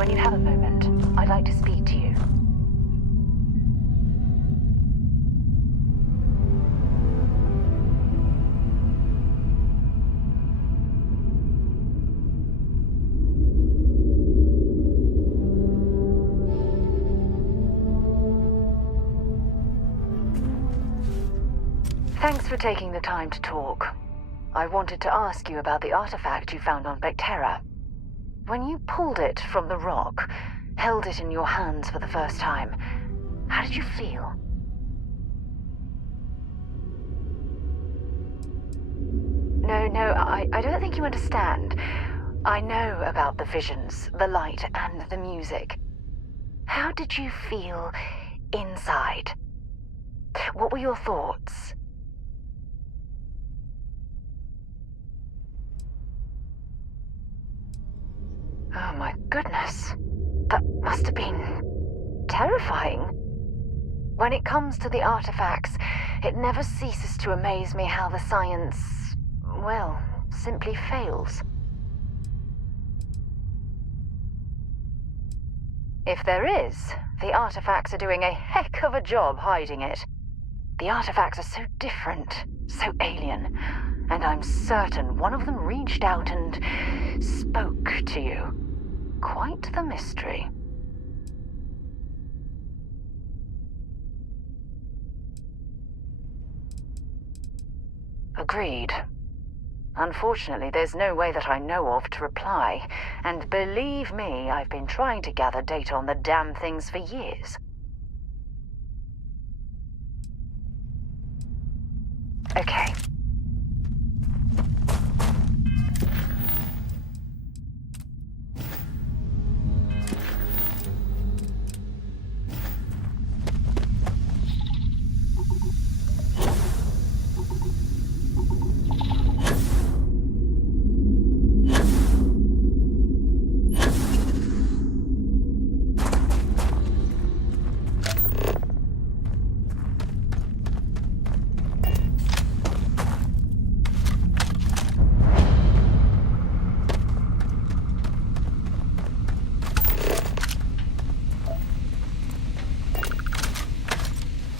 when you have a moment, I'd like to speak to you. Thanks for taking the time to talk. I wanted to ask you about the artifact you found on Bactera. When you pulled it from the rock, held it in your hands for the first time, how did you feel? No, I don't think you understand. I know about the visions, the light, and the music. How did you feel inside? What were your thoughts? Oh my goodness. That must have been terrifying. When it comes to the artifacts, it never ceases to amaze me how the science, well, simply fails. If there is, the artifacts are doing a heck of a job hiding it. The artifacts are so different, so alien, and I'm certain one of them reached out and spoke to you. Quite the mystery. Agreed. Unfortunately, there's no way that I know of to reply, and believe me, I've been trying to gather data on the damn things for years. Okay.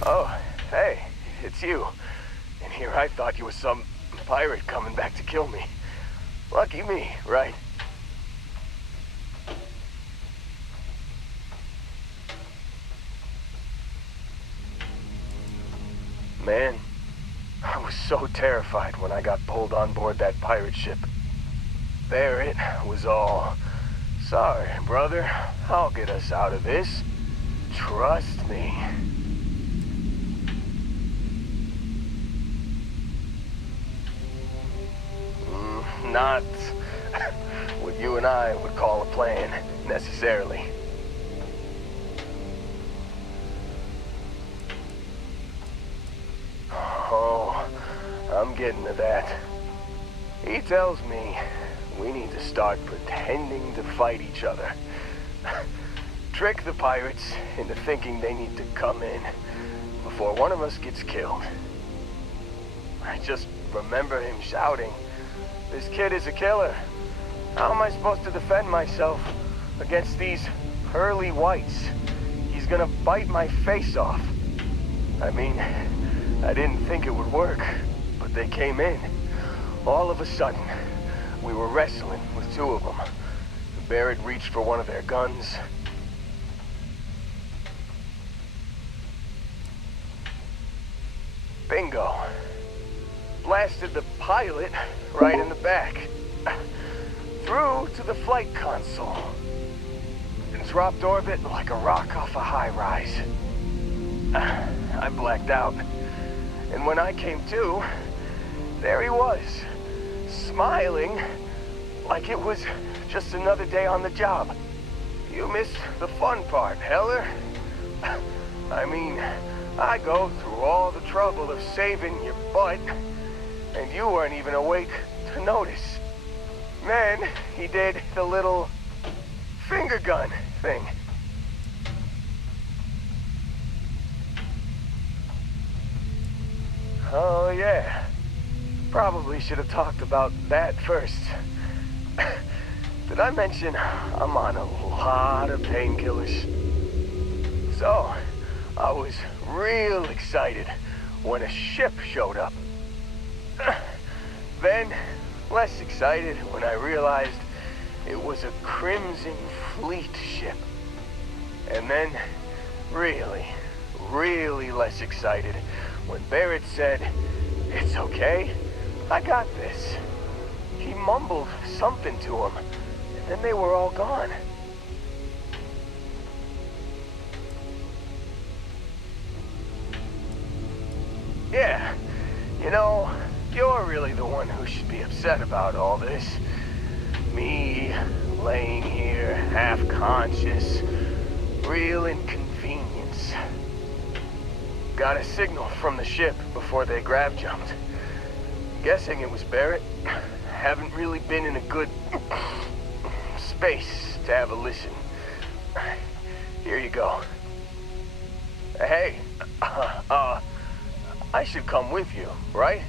Oh, hey, it's you. And here I thought you were some pirate coming back to kill me. Lucky me, right? Man, I was so terrified when I got pulled on board that pirate ship. There it was all. Sorry, brother. I'll get us out of this. Trust me. Not what you and I would call a plan, necessarily. Oh, I'm getting to that. He tells me we need to start pretending to fight each other. Trick the pirates into thinking they need to come in before one of us gets killed. I just remember him shouting, "This kid is a killer. How am I supposed to defend myself against these pearly whites? He's gonna bite my face off." I mean, I didn't think it would work, but they came in. All of a sudden, we were wrestling with two of them. Barrett reached for one of their guns. Bingo. Blasted the pilot right in the back. Through to the flight console. And dropped orbit like a rock off a high-rise. I blacked out. And when I came to, there he was. Smiling like it was just another day on the job. You missed the fun part, Heller. I mean, I go through all the trouble of saving your butt, and you weren't even awake to notice. Then he did the little finger gun thing. Oh yeah, probably should have talked about that first. Did I mention I'm on a lot of painkillers? So, I was real excited when a ship showed up. Then, less excited when I realized it was a Crimson Fleet ship. And then, really less excited when Barrett said, "It's okay, I got this." He mumbled something to him, and then they were all gone. Yeah, you know, you're really the one who should be upset about all this. Me, laying here, half-conscious, real inconvenience. Got a signal from the ship before they grav jumped. Guessing it was Barrett. Haven't really been in a good space to have a listen. Here you go. Hey, I should come with you, right?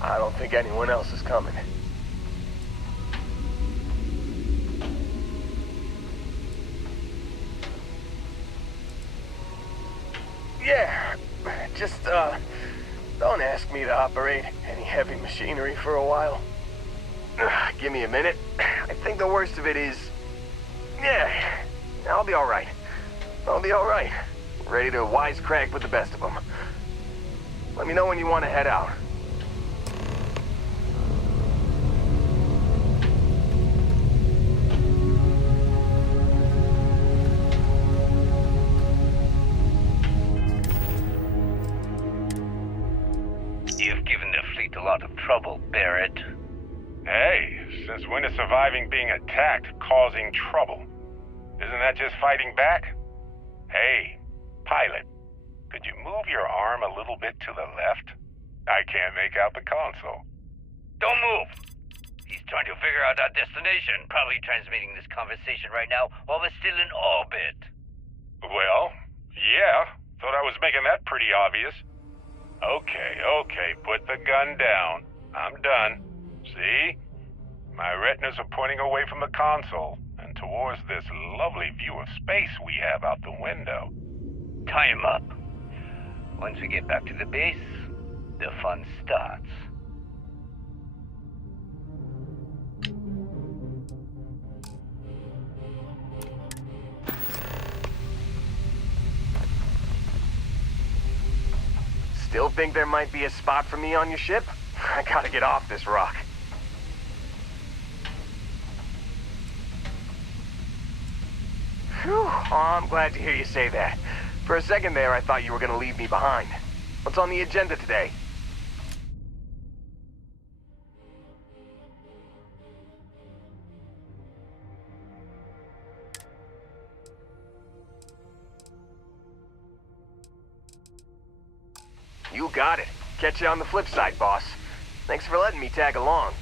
I don't think anyone else is coming. Yeah, just, don't ask me to operate any heavy machinery for a while. Give me a minute. I think the worst of it is... Yeah, I'll be alright. I'll be alright. Ready to wisecrack with the best of them. Let me know when you want to head out. You've given the fleet a lot of trouble, Barrett. Hey, since when is surviving being attacked causing trouble? Isn't that just fighting back? Hey, pilot, could you move your arm a little bit to the left? I can't make out the console. Don't move! He's trying to figure out our destination. Probably transmitting this conversation right now while we're still in orbit. Well, yeah, thought I was making that pretty obvious. Okay, put the gun down. I'm done. See? My retinas are pointing away from the console and towards this lovely view of space we have out the window. Tie him up. Once we get back to the base, the fun starts. Still think there might be a spot for me on your ship? I gotta get off this rock. Whew, oh, I'm glad to hear you say that. For a second there, I thought you were gonna leave me behind. What's on the agenda today? You got it. Catch you on the flip side, boss. Thanks for letting me tag along.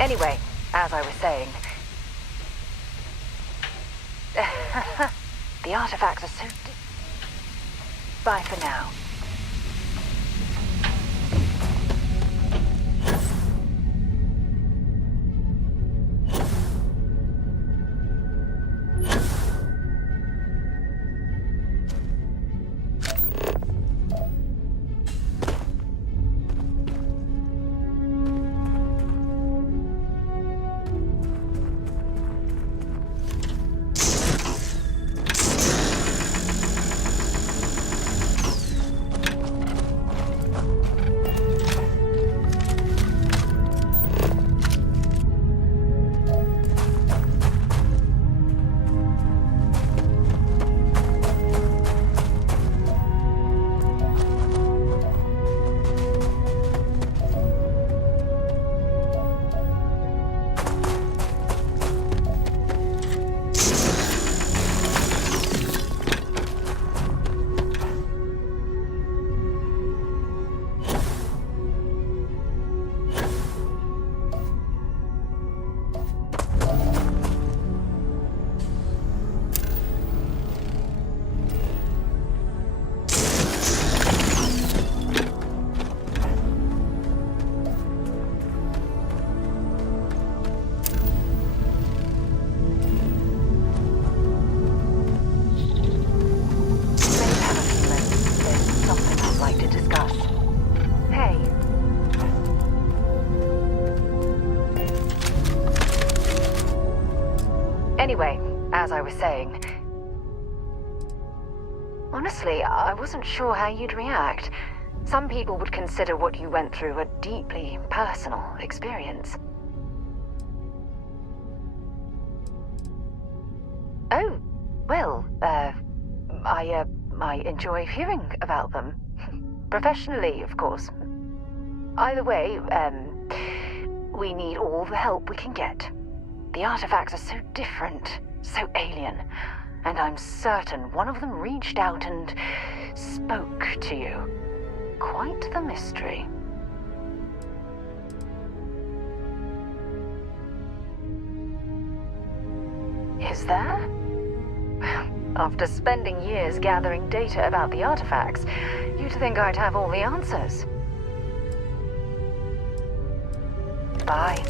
Anyway, as I was saying... the artifacts are so... Bye for now. Honestly, I wasn't sure how you'd react. Some people would consider what you went through a deeply personal experience. Oh, well, I enjoy hearing about them. Professionally, of course. Either way, we need all the help we can get. The artifacts are so different, so alien, and I'm certain one of them reached out and spoke to you. Quite the mystery. Is there? After spending years gathering data about the artifacts, you'd think I'd have all the answers. Bye.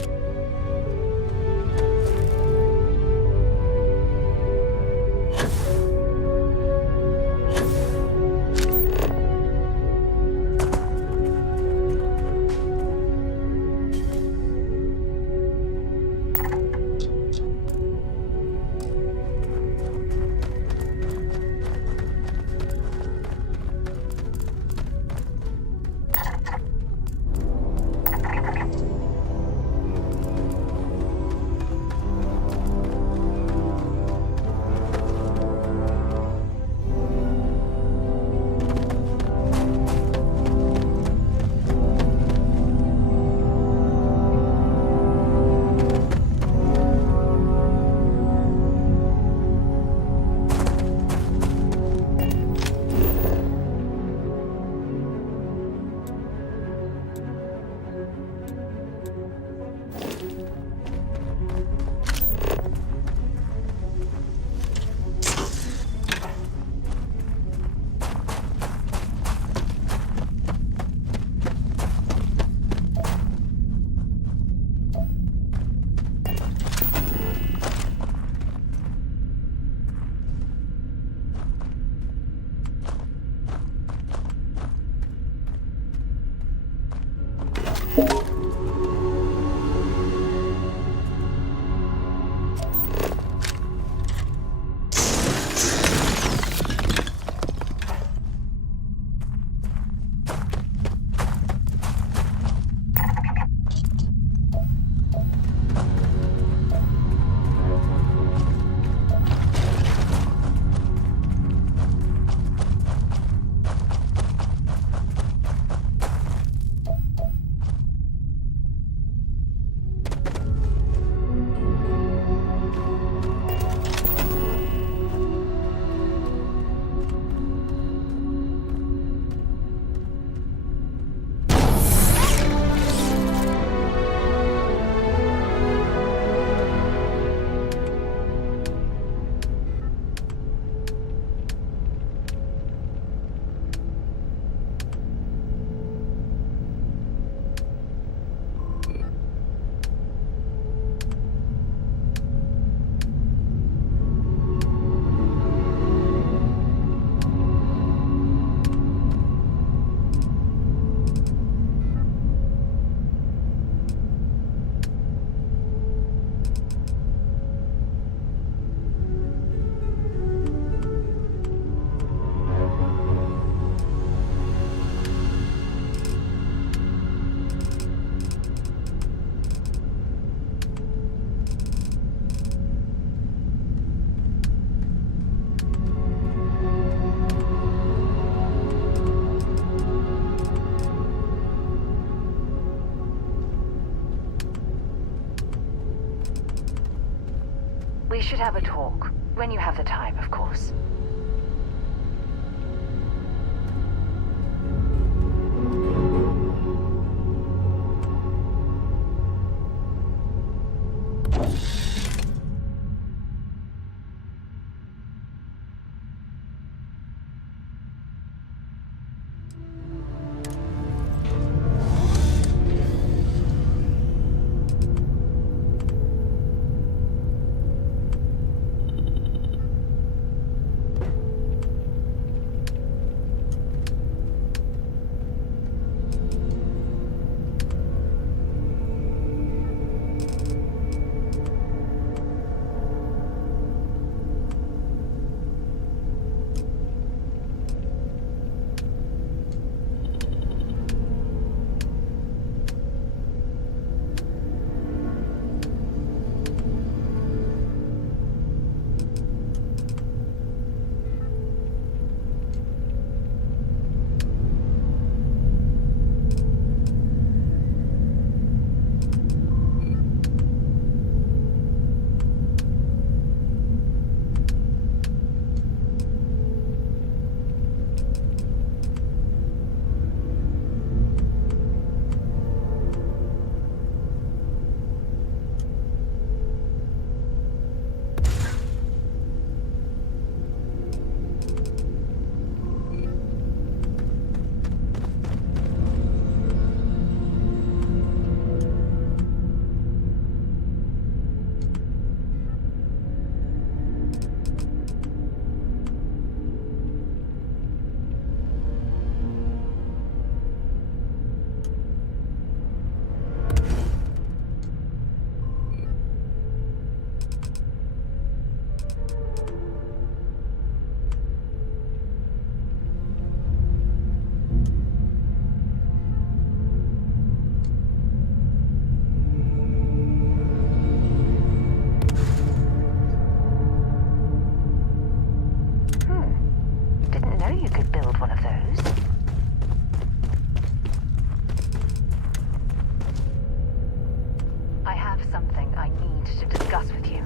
We should have a talk. When you have the time, of course. you could build one of those. I have something I need to discuss with you.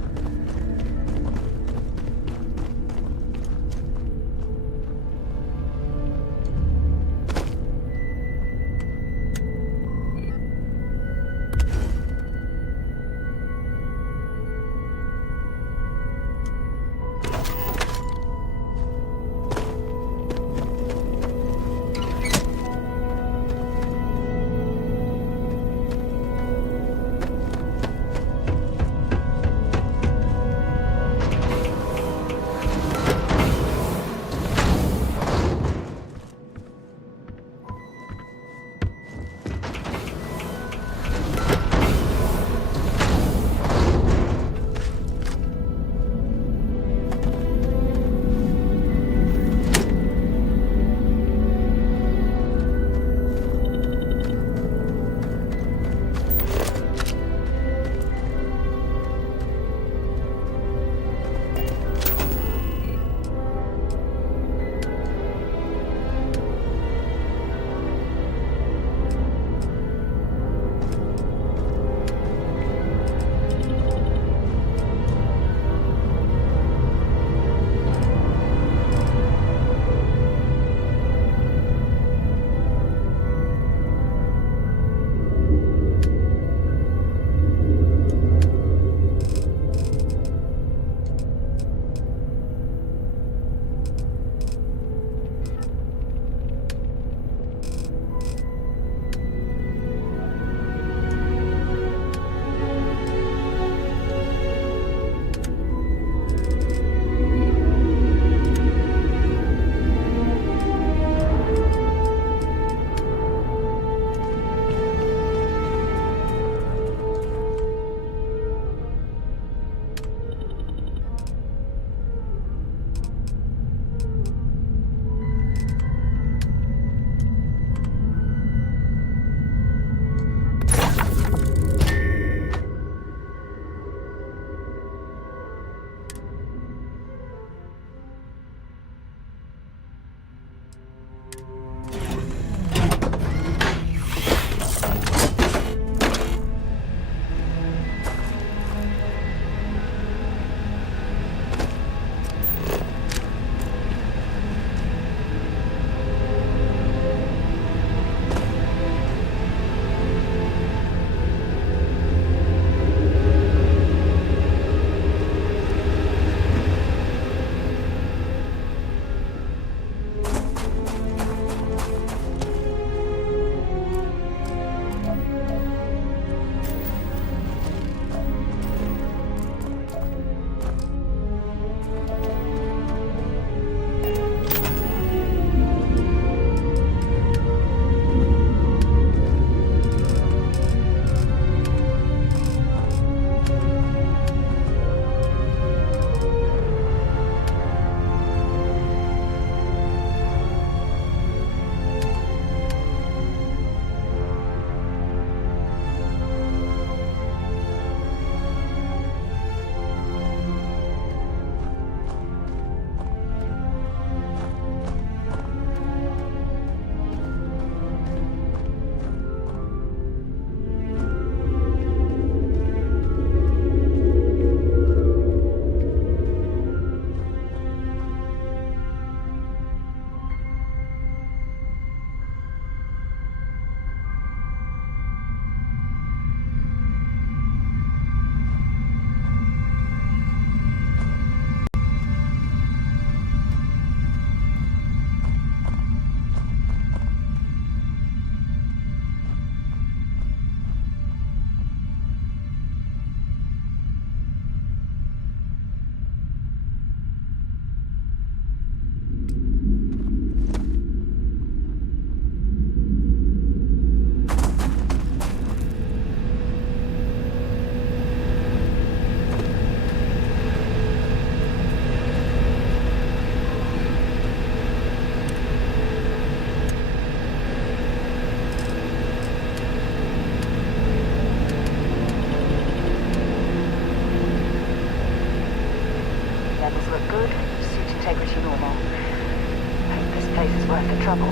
place is worth the trouble.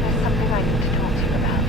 There's something I need to talk to you about.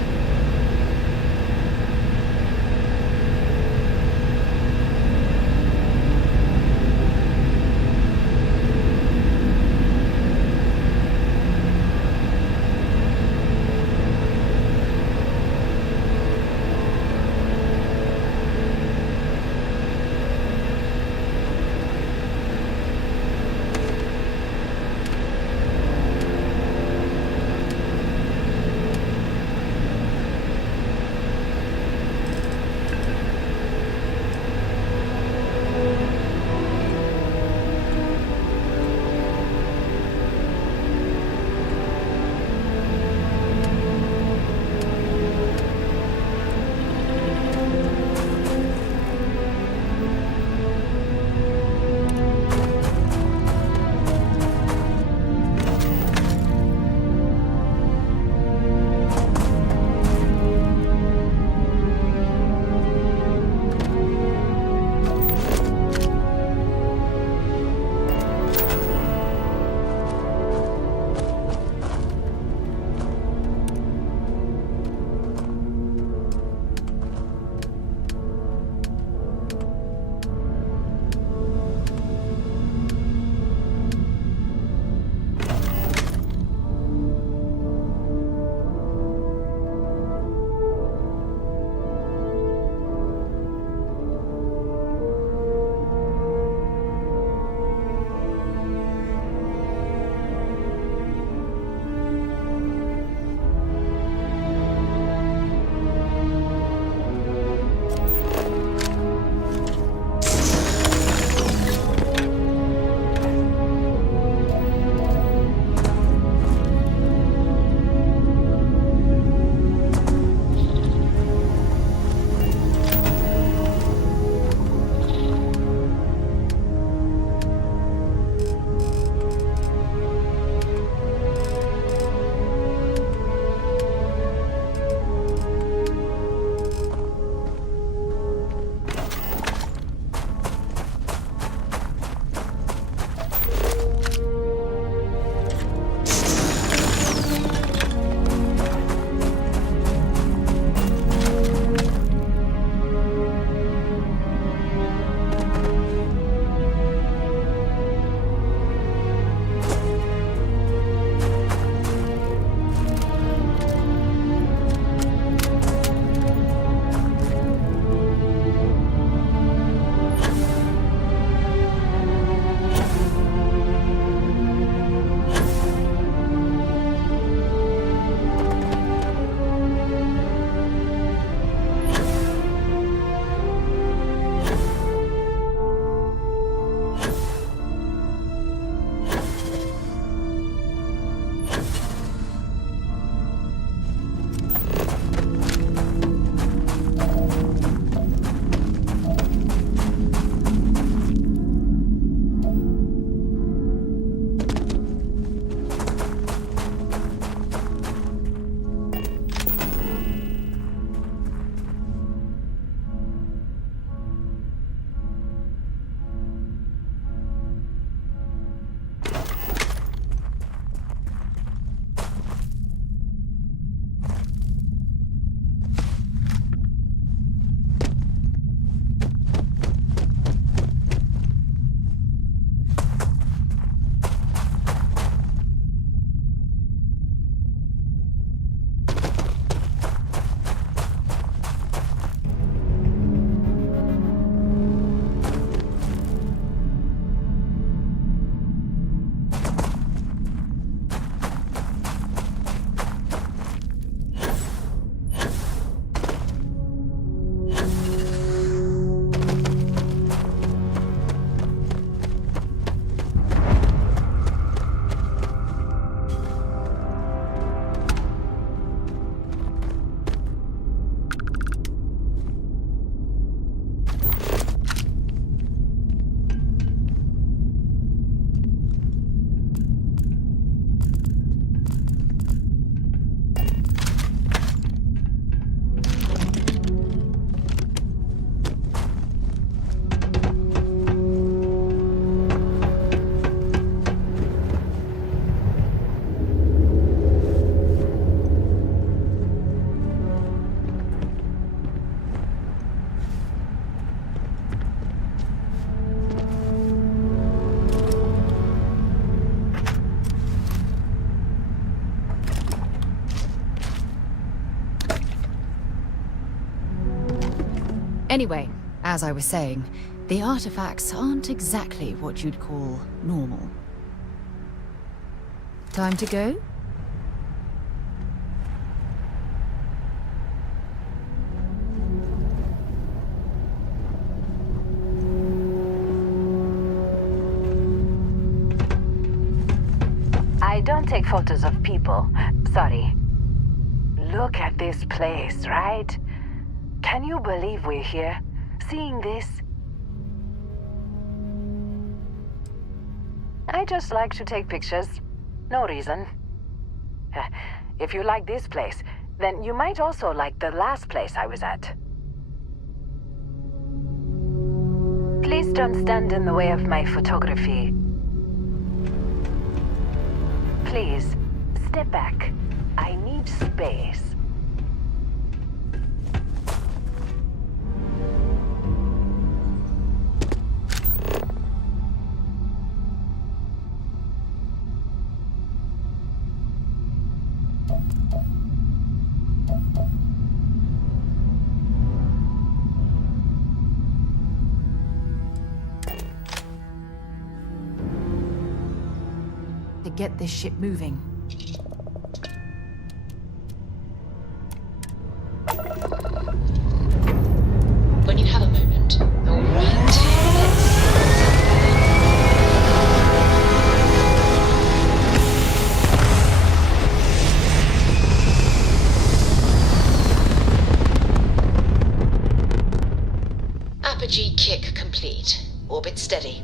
Anyway, as I was saying, the artifacts aren't exactly what you'd call normal. Time to go? I don't take photos of people. Sorry. Look at this place, right? Can you believe we're here? Seeing this? I just like to take pictures. No reason. If you like this place, then you might also like the last place I was at. Please don't stand in the way of my photography. Please, step back. I need space. To get this ship moving. When you have a moment, all right, let's... Apogee kick complete. Orbit steady.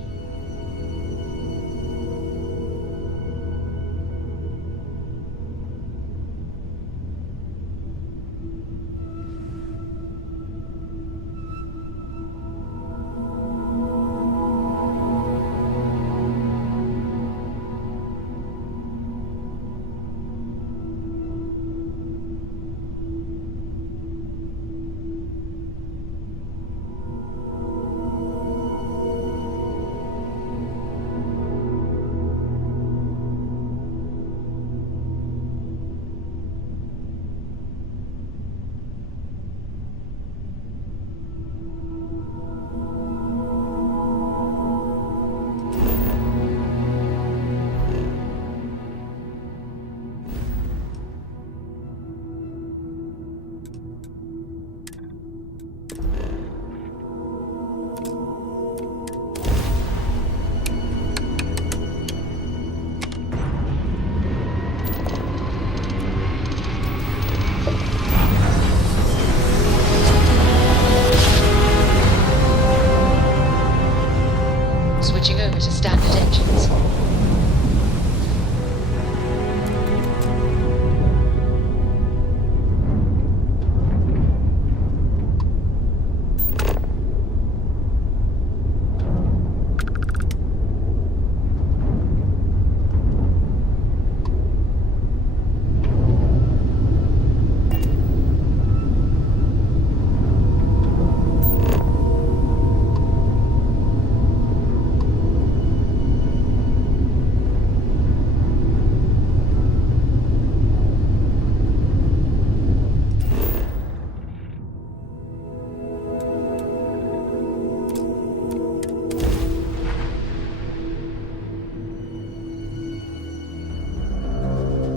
Switching over to standard engines.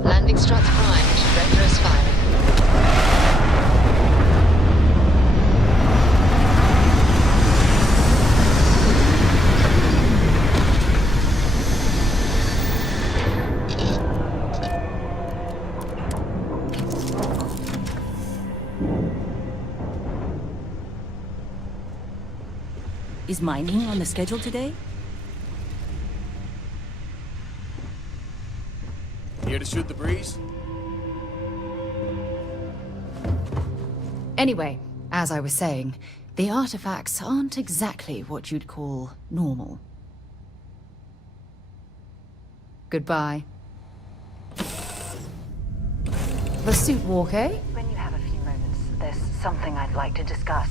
Landing struts primed. Retros firing. Is mining on the schedule today? Here to shoot the breeze? Anyway, as I was saying, the artifacts aren't exactly what you'd call normal. Goodbye. The suit walk, eh? When you have a few moments, there's something I'd like to discuss.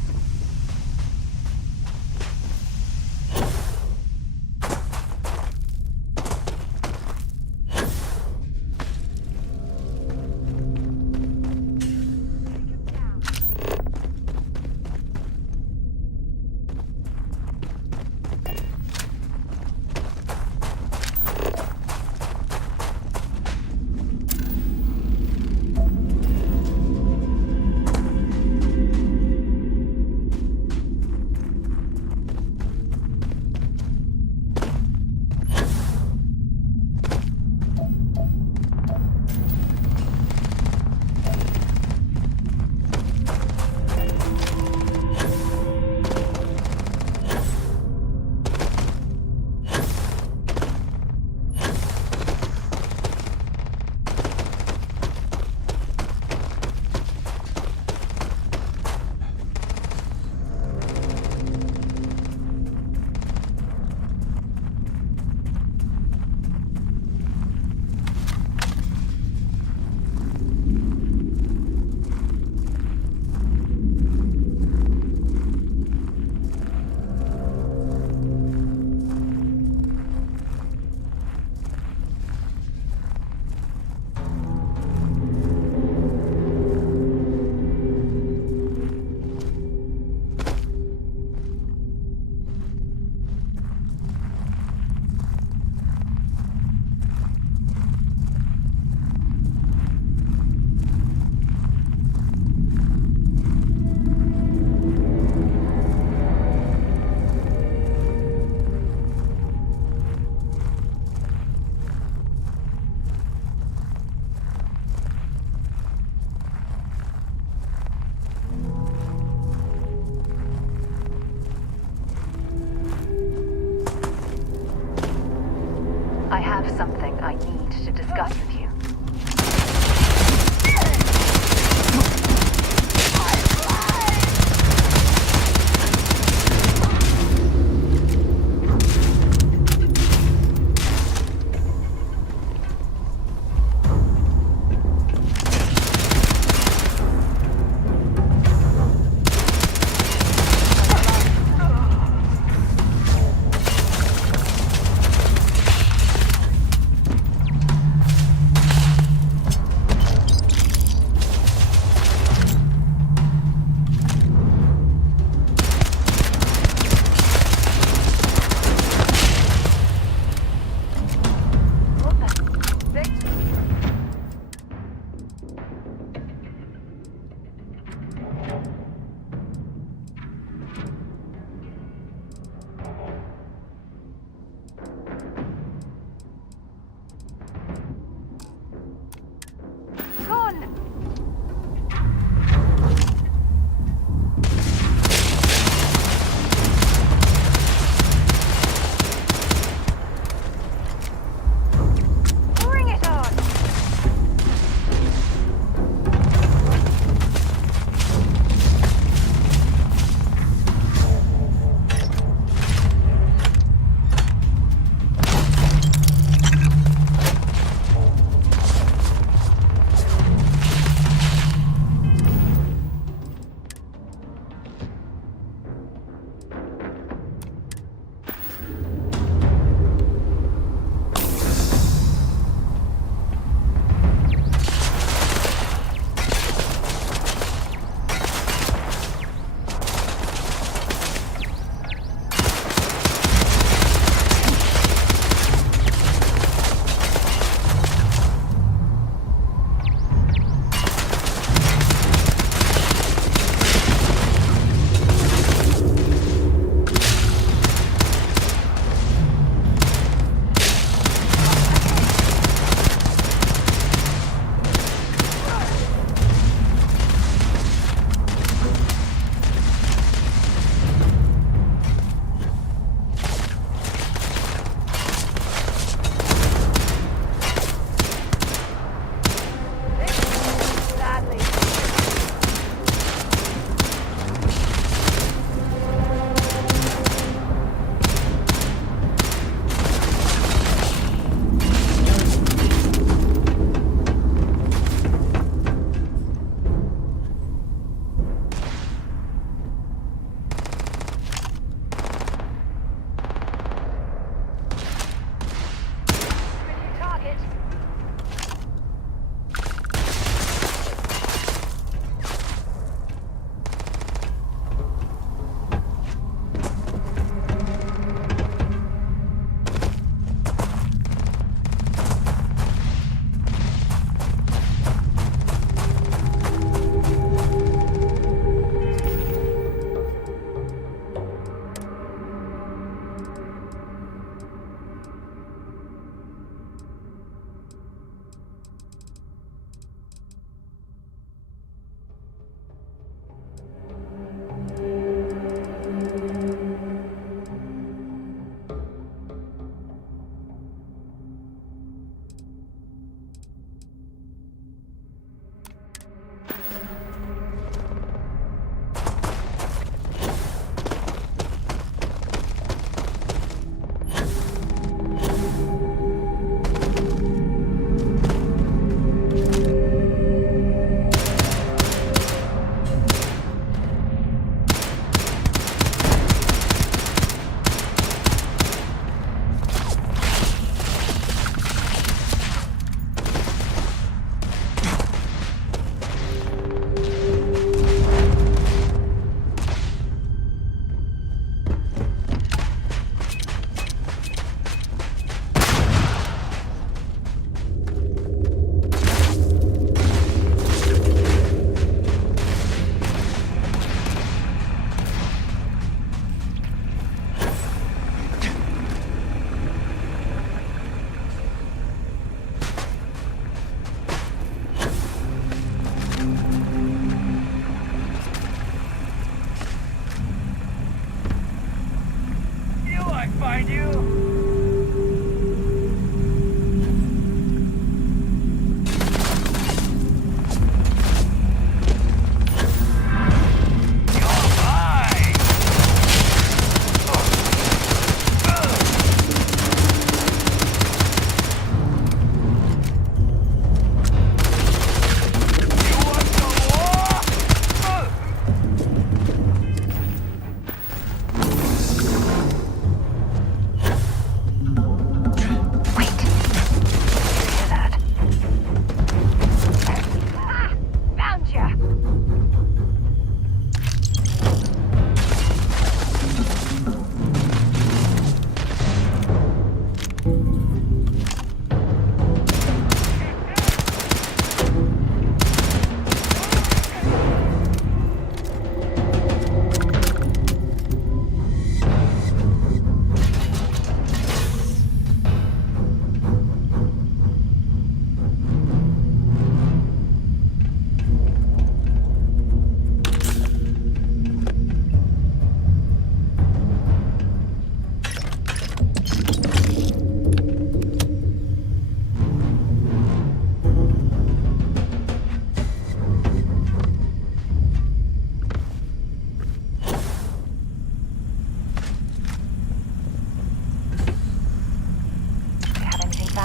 I have something I need to discuss with you.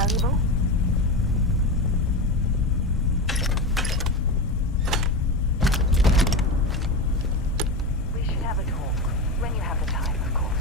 valuable? We should have a talk. When you have the time, of course.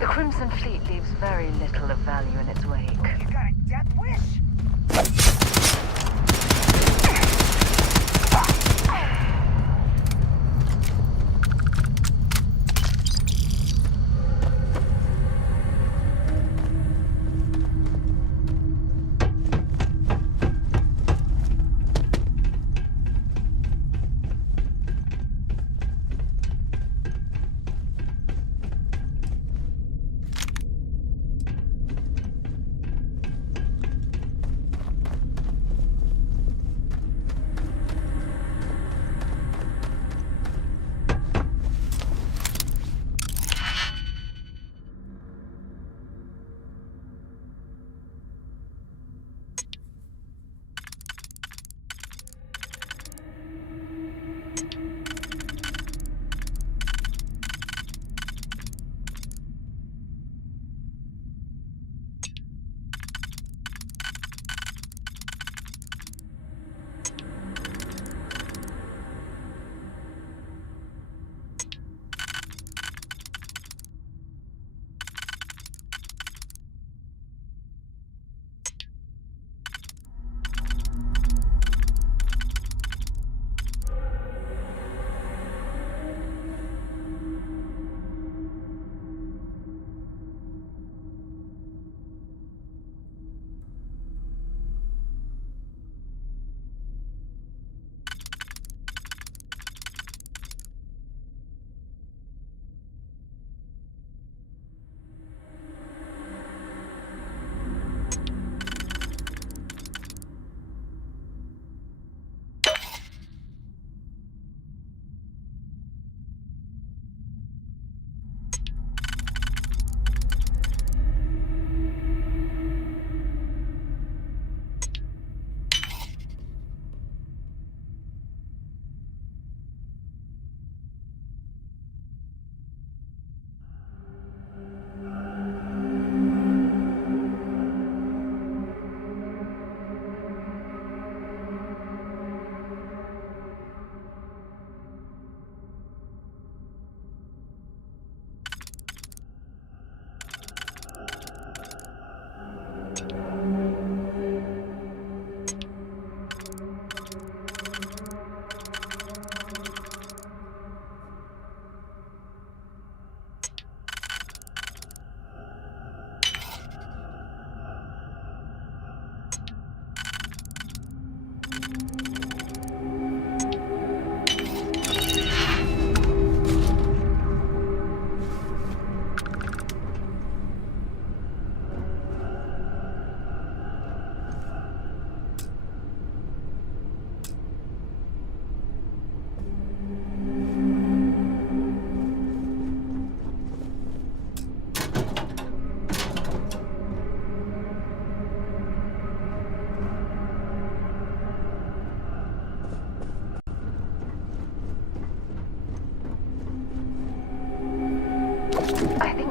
The Crimson Fleet leaves very little of value in its wake. You got a death wish?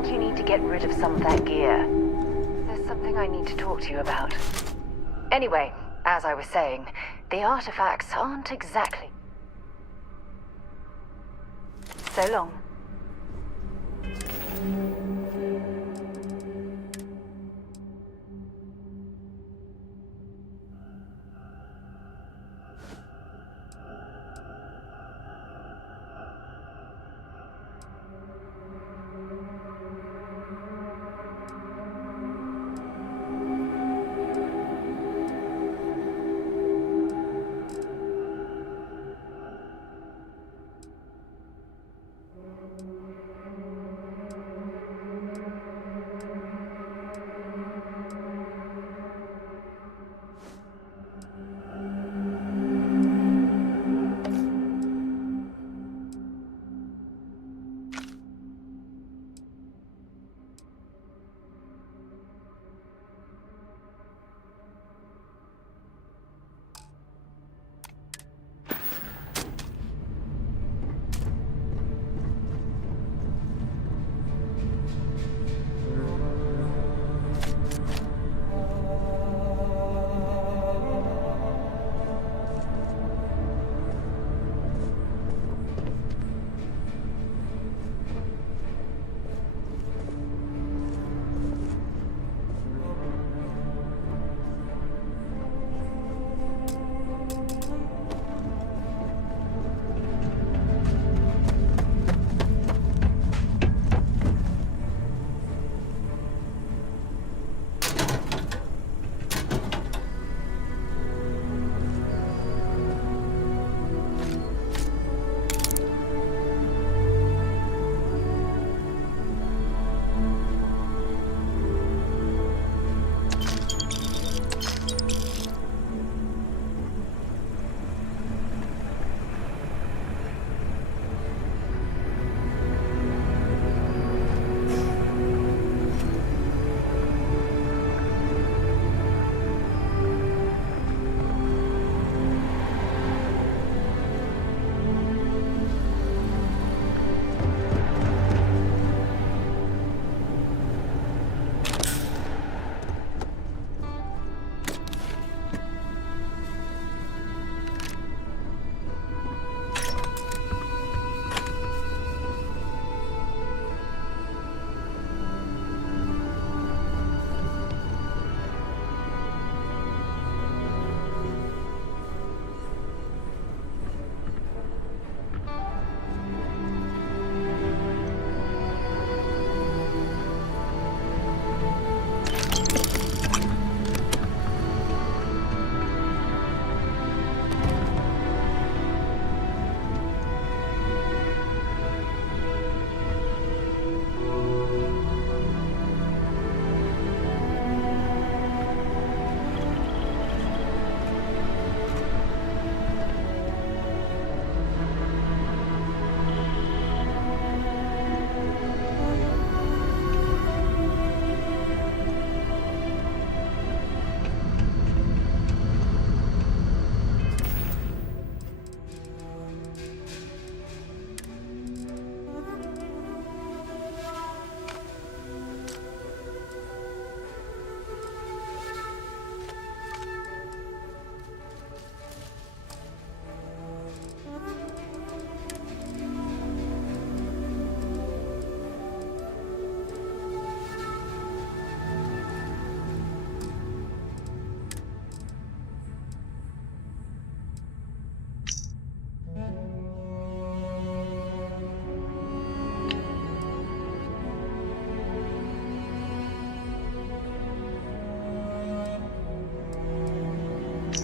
think you need to get rid of some of that gear. There's something I need to talk to you about. Anyway, as I was saying, the artifacts aren't exactly... So long.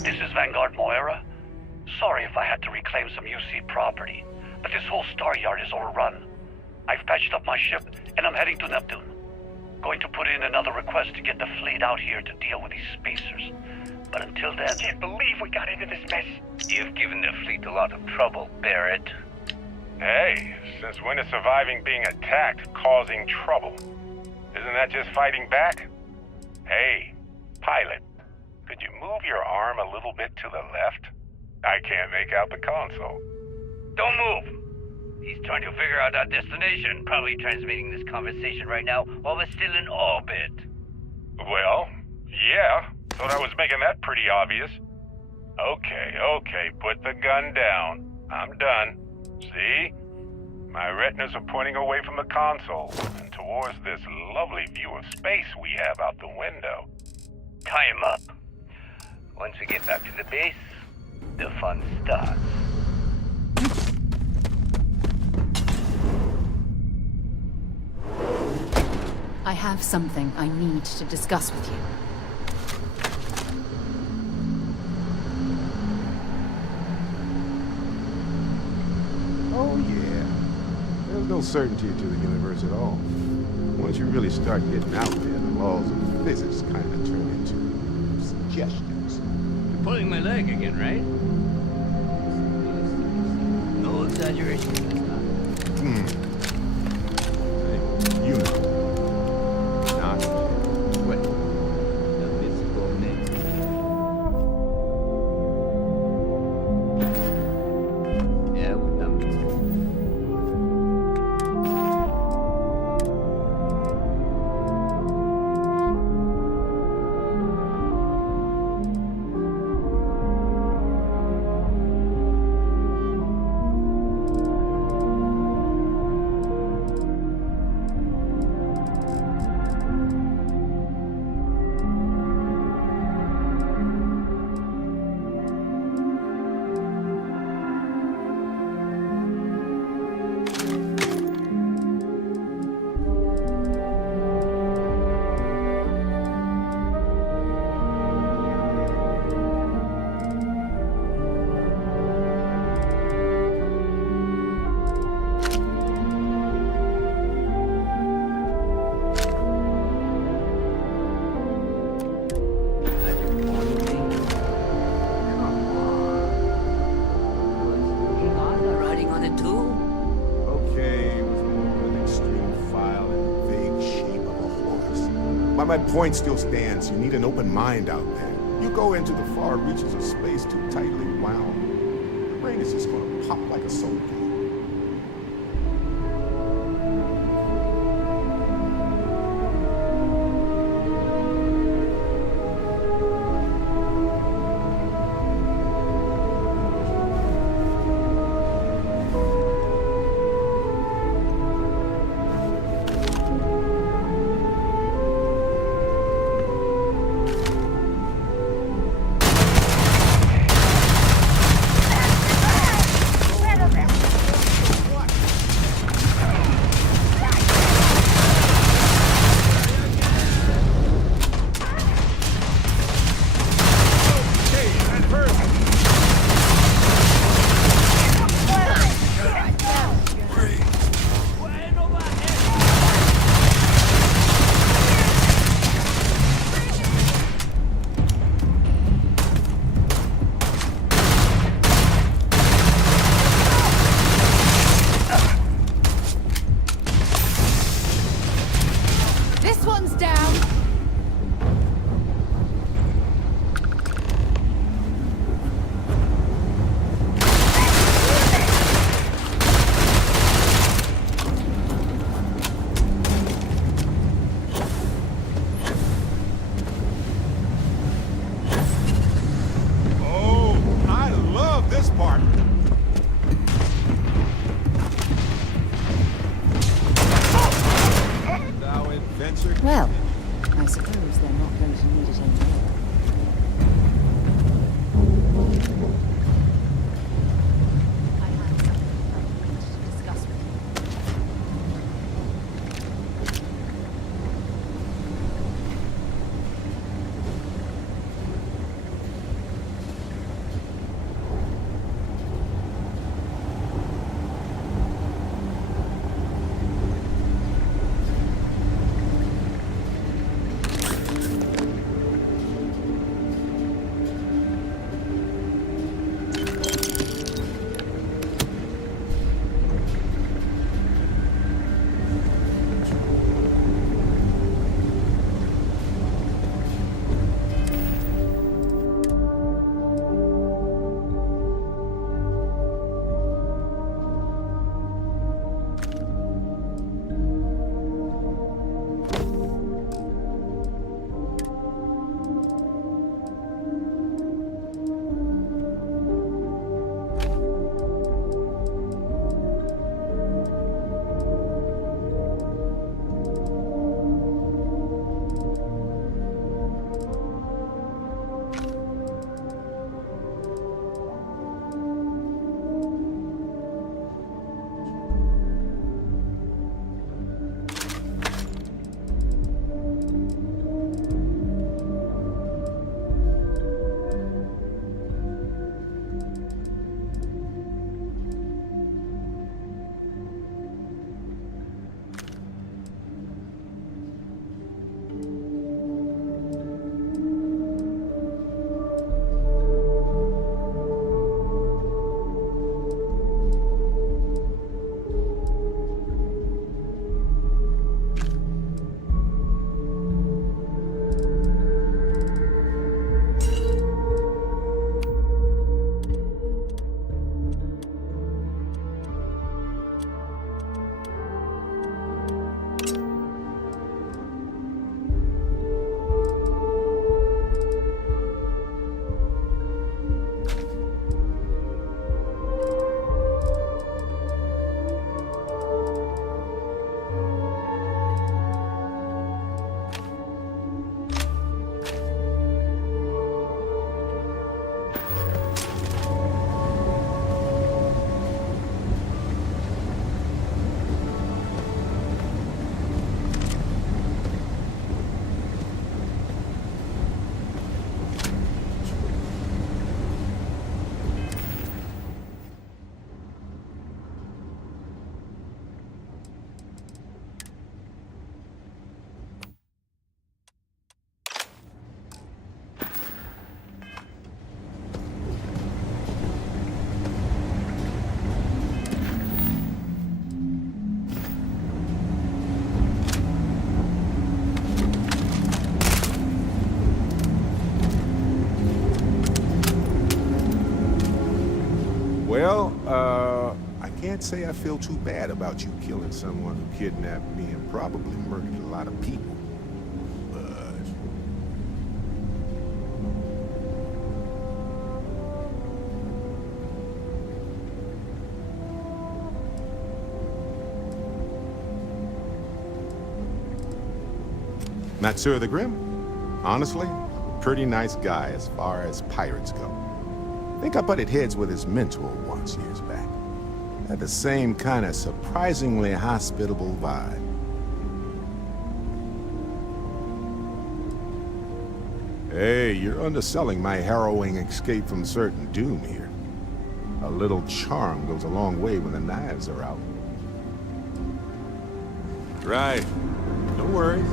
This is Vanguard Moira. Sorry if I had to reclaim some UC property, but this whole star yard is overrun. I've patched up my ship, and I'm heading to Neptune. Going to put in another request to get the fleet out here to deal with these spacers. But until then... Can't believe we got into this mess. You've given the fleet a lot of trouble, Barrett. Hey, since when is surviving being attacked causing trouble? Isn't that just fighting back? Hey, pilot, could you move your arm a little bit to the left? I can't make out the console. Don't move. He's trying to figure out our destination, probably transmitting this conversation right now while we're still in orbit. Well, yeah. Thought I was making that pretty obvious. Okay, put the gun down. I'm done. See? My retinas are pointing away from the console and towards this lovely view of space we have out the window. Tie him up. Once we get back to the base, the fun starts. I have something I need to discuss with you. Oh, yeah. There's no certainty to the universe at all. Once you really start getting out there, the laws of physics kind of turn into suggestions. You're pulling my leg again, right? No exaggeration this time. Hey, you know. Not What? The physical mix. Yeah, with them. okay with more of an extreme file and vague shape of a horse. But my point still stands. You need an open mind out there. You go into the far reaches of space too tightly wound, your brain is just going to pop like a soda can. This one's down! Oh, I love this part. Thou adventure. Well, I suppose they're not going to need it anymore. I have something I need to discuss with you. can't say I feel too bad about you killing someone who kidnapped me and probably murdered a lot of people. But... Not Sir the Grim? Honestly, pretty nice guy as far as pirates go. Think I butted heads with his mentor once years back. Had the same kind of surprisingly hospitable vibe. Hey, you're underselling my harrowing escape from certain doom here. A little charm goes a long way when the knives are out. Right. No worries.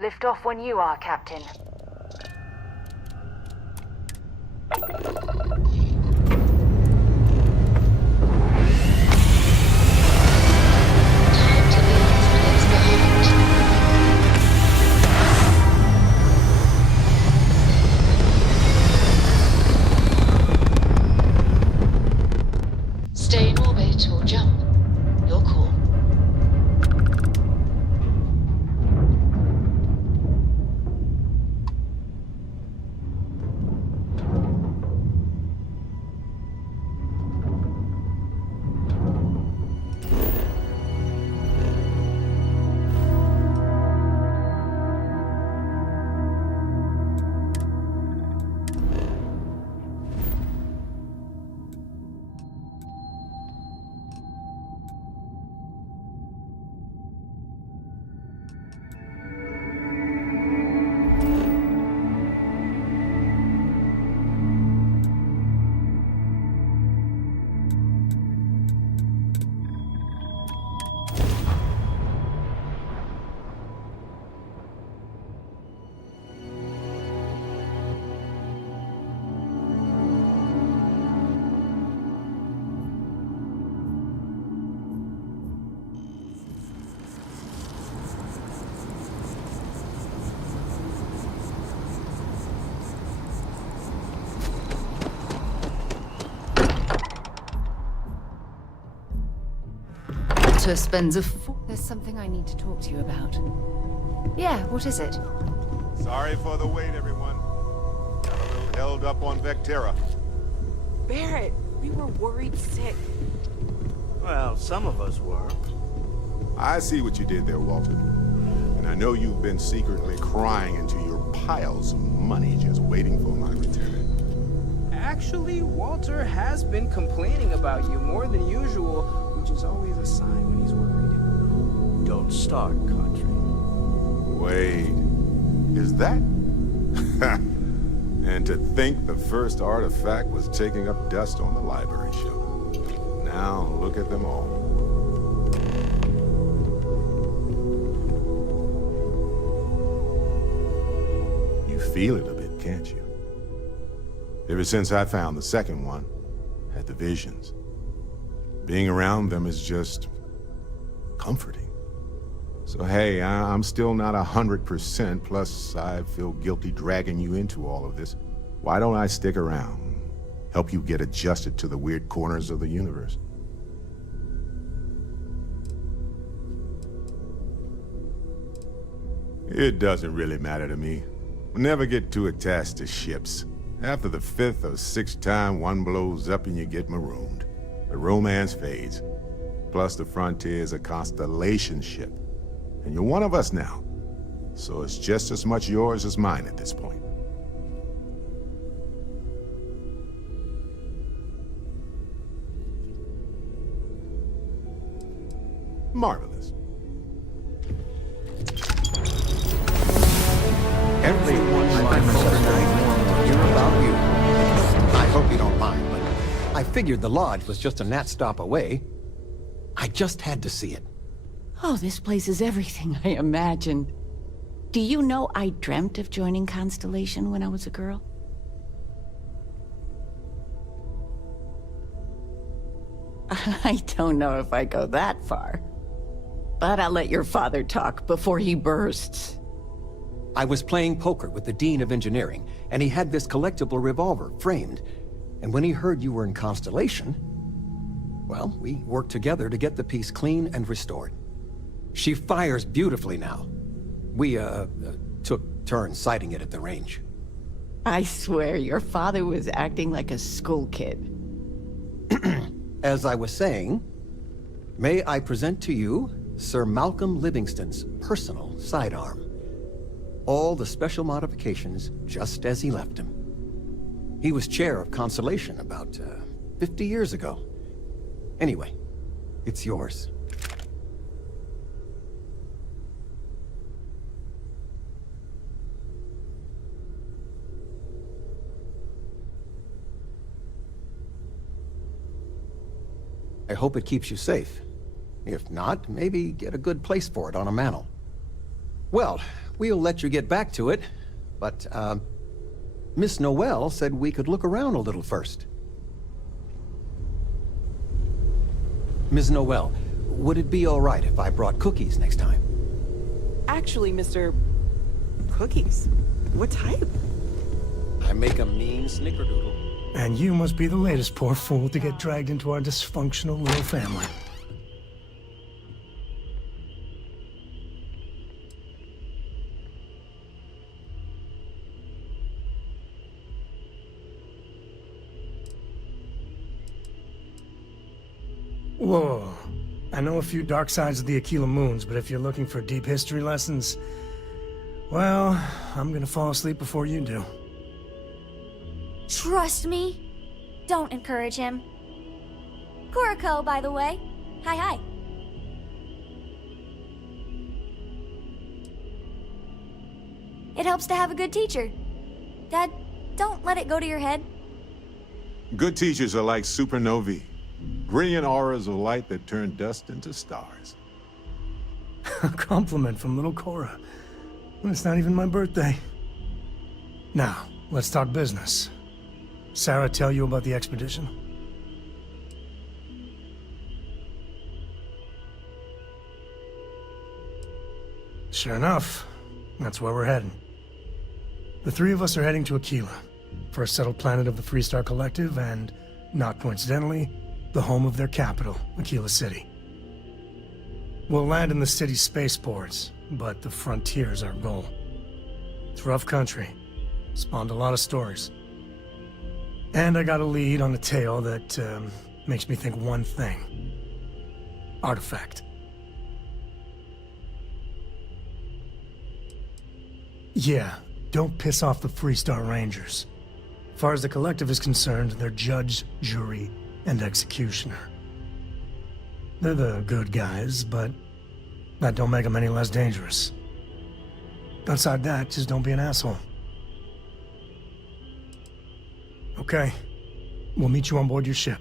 Lift off when you are, Captain. Time to leave this place behind. Stay in orbit or jump. Your call. Spends There's something I need to talk to you about. Yeah, what is it? Sorry for the wait, everyone. Got a little held up on Vectera. Barrett, we were worried sick. Well, some of us were. I see what you did there, Walter. And I know you've been secretly crying into your piles of money just waiting for my return. Actually, Walter has been complaining about you more than usual, which is always a sign when he's worried. Don't start, Country. Wait, is that? And to think the first artifact was taking up dust on the library shelf. Now look at them all. You feel it a bit, can't you? Ever since I found the second one, had the visions. Being around them is just comforting. So hey, I'm still not 100%, plus I feel guilty dragging you into all of this. Why don't I stick around? Help you get adjusted to the weird corners of the universe. It doesn't really matter to me. Never get too attached to ships. After the 5th or 6th time one blows up and you get marooned. The romance fades. Plus the Frontier's a constellation ship. And you're one of us now. So it's just as much yours as mine at this point. Marvelous. I figured the lodge was just a gnat stop away. I just had to see it. Oh, this place is everything I imagined. Do you know I dreamt of joining Constellation when I was a girl? I don't know if I go that far. But I'll let your father talk before he bursts. I was playing poker with the Dean of Engineering, and he had this collectible revolver framed. And when he heard you were in Constellation, well, we worked together to get the piece clean and restored. She fires beautifully now. We, took turns sighting it at the range. I swear your father was acting like a school kid. As I was saying, may I present to you Sir Malcolm Livingston's personal sidearm. All the special modifications just as he left him. He was chair of Constellation about 50 years ago. Anyway, it's yours. I hope it keeps you safe. If not, maybe get a good place for it on a mantle. Well, we'll let you get back to it, but, Miss Noel said we could look around a little first. Ms. Noel, would it be all right if I brought cookies next time? Actually, Mr. Cookies? What type? I make a mean snickerdoodle. And you must be the latest poor fool to get dragged into our dysfunctional little family. Whoa. I know a few dark sides of the Aquila Moons, but if you're looking for deep history lessons, well, I'm gonna fall asleep before you do. Trust me. Don't encourage him. Kuriko, by the way. Hi. It helps to have a good teacher. Dad, don't let it go to your head. Good teachers are like supernovae. Brilliant auras of light that turn dust into stars. A compliment from little Cora. It's not even my birthday. Now, let's talk business. Sarah tell you about the expedition? Sure enough, that's where we're heading. The three of us are heading to Aquila, for a settled planet of the Freestar Collective and, not coincidentally, the home of their capital, Aquila City. We'll land in the city's spaceports, but the frontier's our goal. It's rough country. Spawned a lot of stories. And I got a lead on a tale that makes me think one thing. Artifact. Yeah, don't piss off the Freestar Rangers. As far as the Collective is concerned, they're judge, jury, and executioner. They're the good guys, but that don't make them any less dangerous. Outside that, just don't be an asshole. Okay. We'll meet you on board your ship.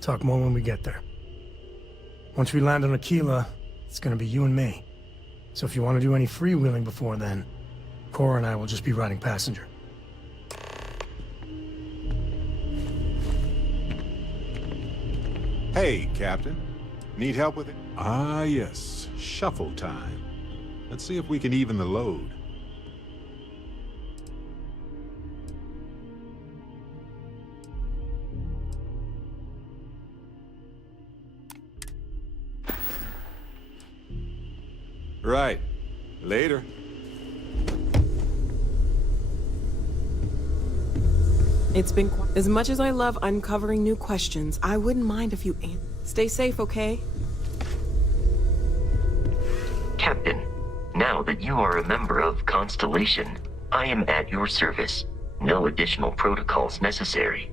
Talk more when we get there. Once we land on Aquila, it's gonna be you and me. So if you want to do any freewheeling before then, Cora and I will just be riding passenger. Hey, Captain. Need help with it? Ah, yes. Shuffle time. Let's see if we can even the load. Right. Later. It's been as much as I love uncovering new questions, I wouldn't mind if you stay safe, okay? Captain, now that you are a member of Constellation, I am at your service. No additional protocols necessary.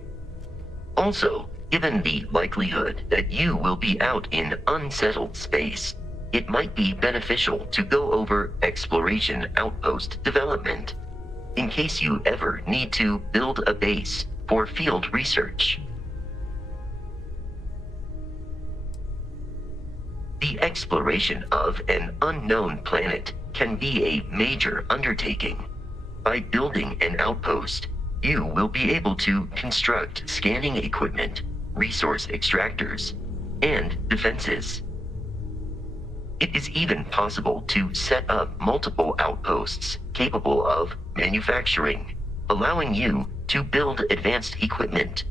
Also, given the likelihood that you will be out in unsettled space, it might be beneficial to go over exploration outpost development, in case you ever need to build a base for field research. The exploration of an unknown planet can be a major undertaking. By building an outpost, you will be able to construct scanning equipment, resource extractors, and defenses. It is even possible to set up multiple outposts capable of manufacturing, allowing you to build advanced equipment.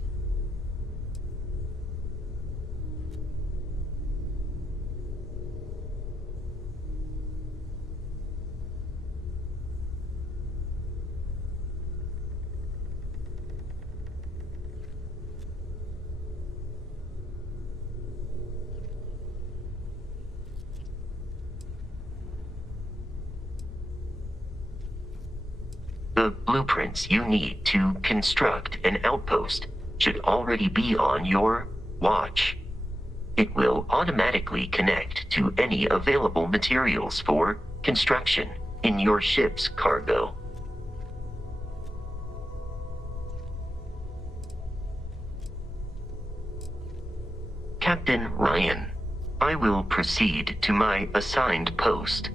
The blueprints you need to construct an outpost should already be on your watch. It will automatically connect to any available materials for construction in your ship's cargo. Captain Ryan, I will proceed to my assigned post.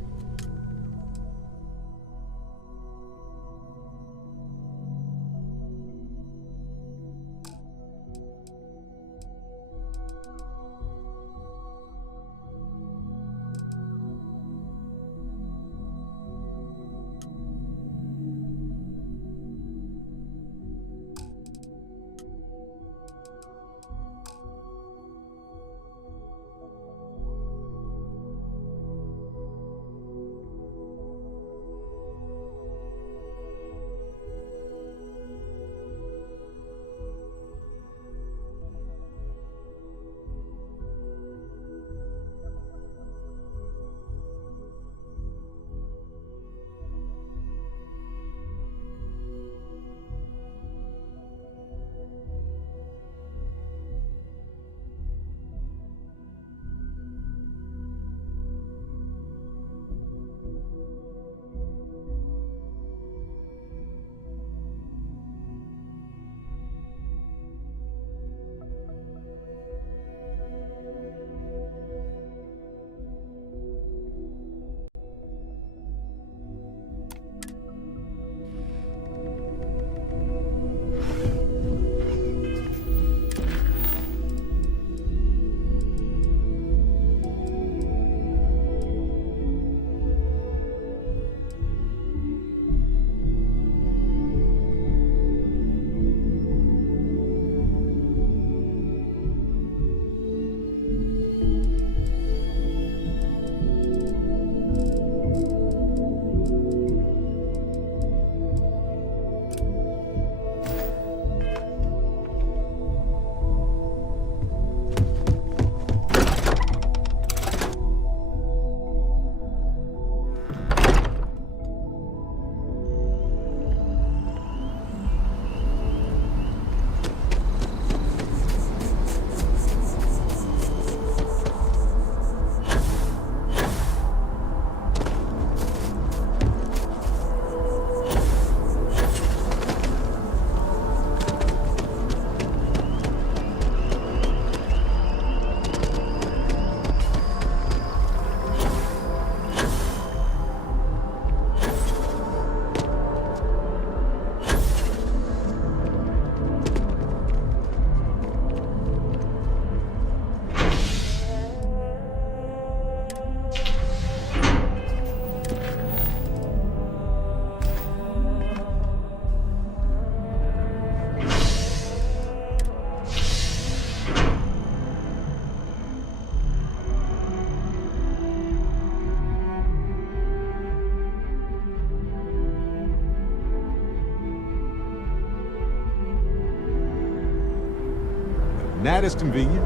That is convenient,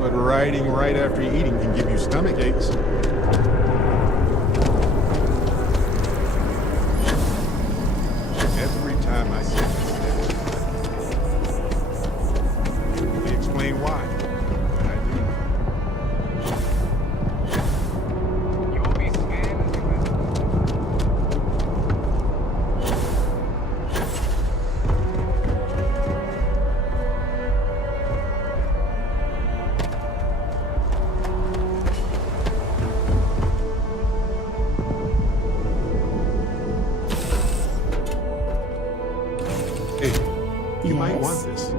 but riding right after eating can give you stomach aches. Every time I see this, let me explain why. But I do. You will be scanned. Hey, you might Yes? want this.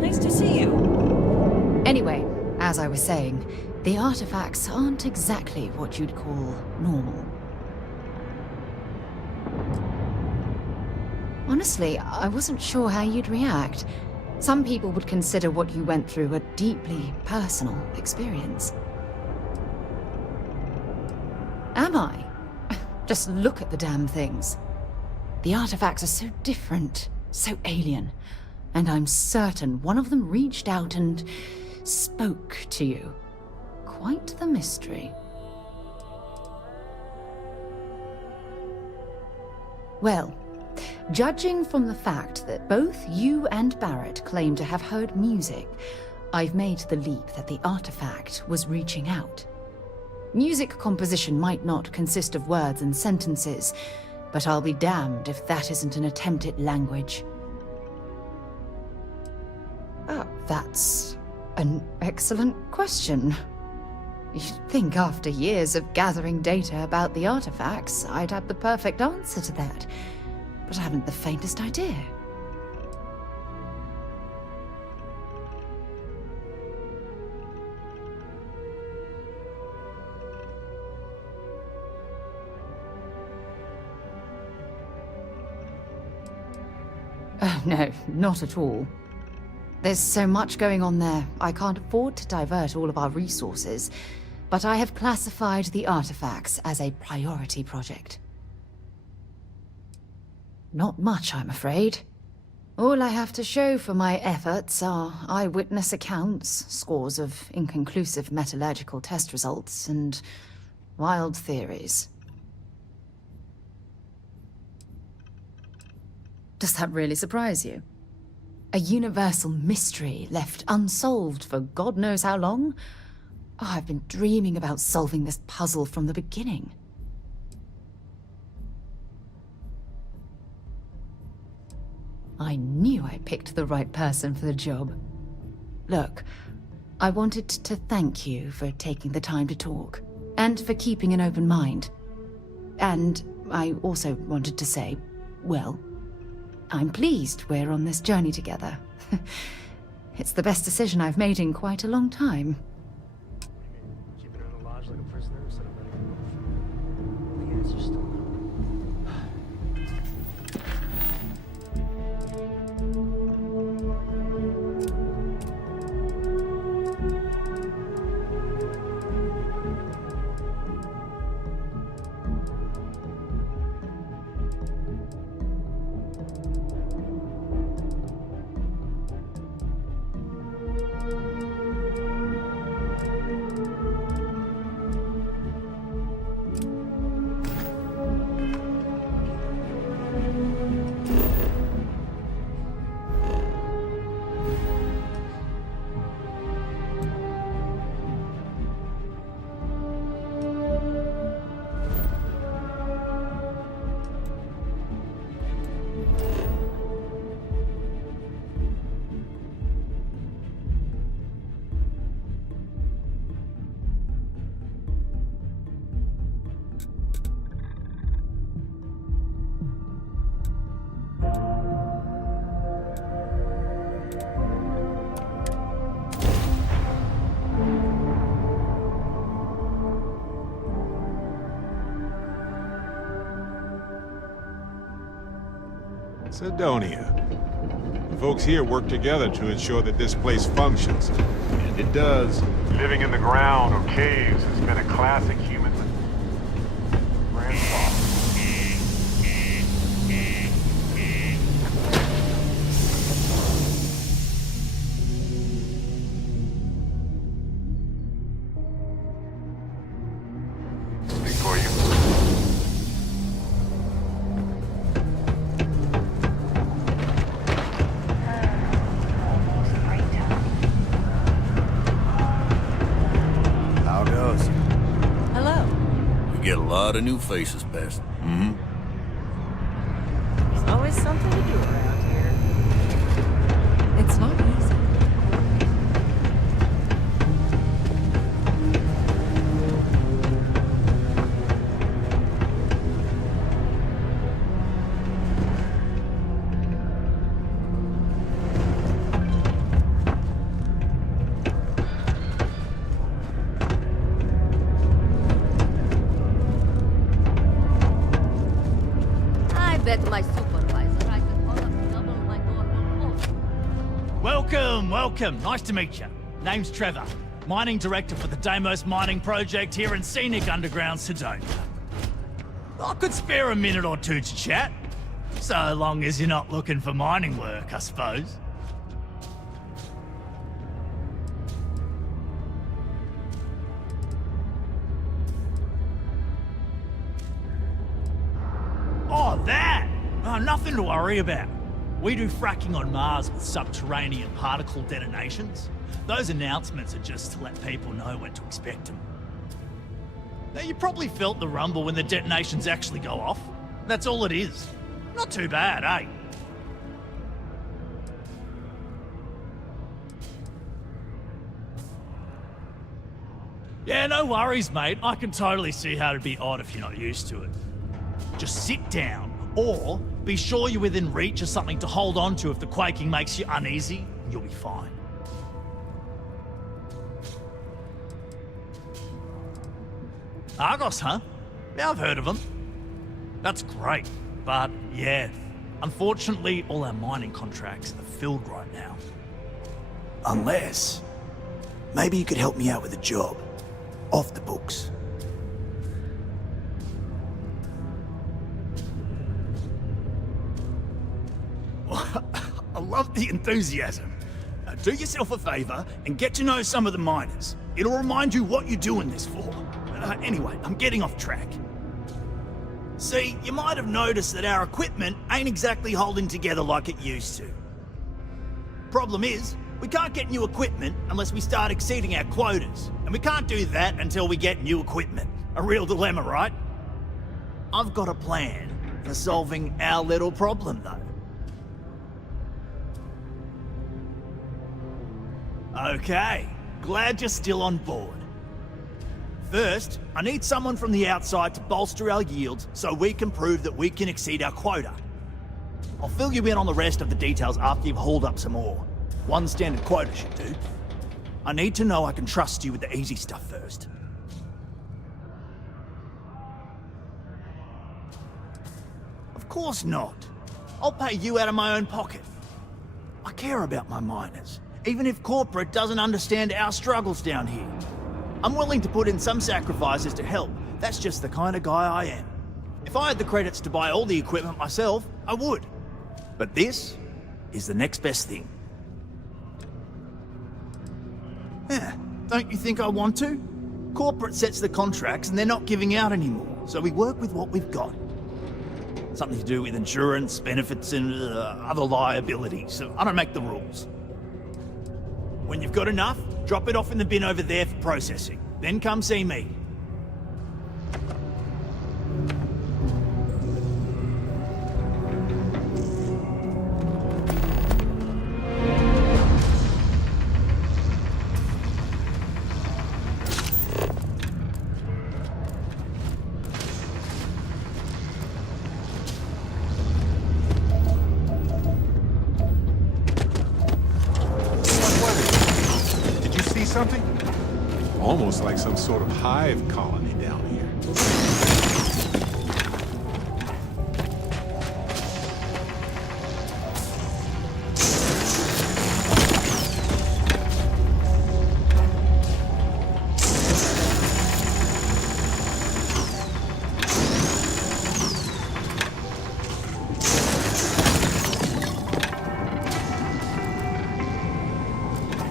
Nice to see you. Anyway, as I was saying, the artifacts aren't exactly what you'd call normal. Honestly, I wasn't sure how you'd react. Some people would consider what you went through a deeply personal experience. Am I? Just look at the damn things. The artifacts are so different, so alien, and I'm certain one of them reached out and spoke to you. Quite the mystery. Well, judging from the fact that both you and Barrett claim to have heard music, I've made the leap that the artifact was reaching out. Music composition might not consist of words and sentences, but I'll be damned if that isn't an attempt at language. Oh, that's an excellent question. You'd think after years of gathering data about the artifacts, I'd have the perfect answer to that, but I haven't the faintest idea. Oh, no, not at all. There's so much going on there, I can't afford to divert all of our resources, but I have classified the artifacts as a priority project. Not much, I'm afraid. All I have to show for my efforts are eyewitness accounts, scores of inconclusive metallurgical test results, and wild theories. Does that really surprise you? A universal mystery left unsolved for God knows how long? Oh, I've been dreaming about solving this puzzle from the beginning. I knew I picked the right person for the job. Look, I wanted to thank you for taking the time to talk, and for keeping an open mind. And I also wanted to say, well, I'm pleased we're on this journey together. It's the best decision I've made in quite a long time. Keeping her in the lodge like a prisoner instead of letting her move. The answer's still no. Sidonia. The folks here work together to ensure that this place functions. And it does. Living in the ground or caves has been a classic human grandfather. For you. How goes? Hello. We get a lot of new faces past. Mm-hmm. There's always something to do around here. It's not easy. my supervisor, I could call up double my normal quota. Welcome. Nice to meet you. Name's Trevor, mining director for the Deimos mining project here in scenic underground Sedona. I could spare a minute or two to chat, so long as you're not looking for mining work, I suppose. Oh, that! Oh, nothing to worry about. We do fracking on Mars with subterranean particle detonations. Those announcements are just to let people know when to expect them. Now, you probably felt the rumble when the detonations actually go off. That's all it is. Not too bad, eh? Yeah, no worries, mate. I can totally see how it'd be odd if you're not used to it. Just sit down, or be sure you're within reach of something to hold on to if the quaking makes you uneasy. You'll be fine. Argos, huh? Yeah, I've heard of them. That's great, but yeah, unfortunately, all our mining contracts are filled right now. Unless, maybe you could help me out with a job, off the books. I love the enthusiasm. Do yourself a favor and get to know some of the miners. It'll remind you what you're doing this for. Anyway, I'm getting off track. See, you might have noticed that our equipment ain't exactly holding together like it used to. Problem is, we can't get new equipment unless we start exceeding our quotas, and we can't do that until we get new equipment. A real dilemma, right? I've got a plan for solving our little problem, though. Okay, glad you're still on board. First, I need someone from the outside to bolster our yields so we can prove that we can exceed our quota. I'll fill you in on the rest of the details after you've hauled up some more. One standard quota should do. I need to know I can trust you with the easy stuff first. Of course not. I'll pay you out of my own pocket. I care about my miners, even if corporate doesn't understand our struggles down here. I'm willing to put in some sacrifices to help. That's just the kind of guy I am. If I had the credits to buy all the equipment myself, I would. But this is the next best thing. Yeah, don't you think I want to? Corporate sets the contracts and they're not giving out anymore, so we work with what we've got. Something to do with insurance, benefits, and other liabilities. So I don't make the rules. When you've got enough, drop it off in the bin over there for processing. Then come see me. Something? Almost like some sort of hive colony down here.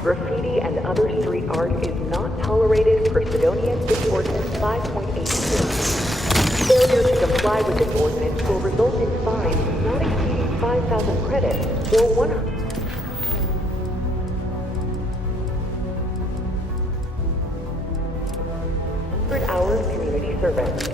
Graffiti and other street art is not tolerated per Sidonian City Ordinance 5.82. Failure to comply with this ordinance will result in fines not exceeding 5,000 credits or 100 hours community service.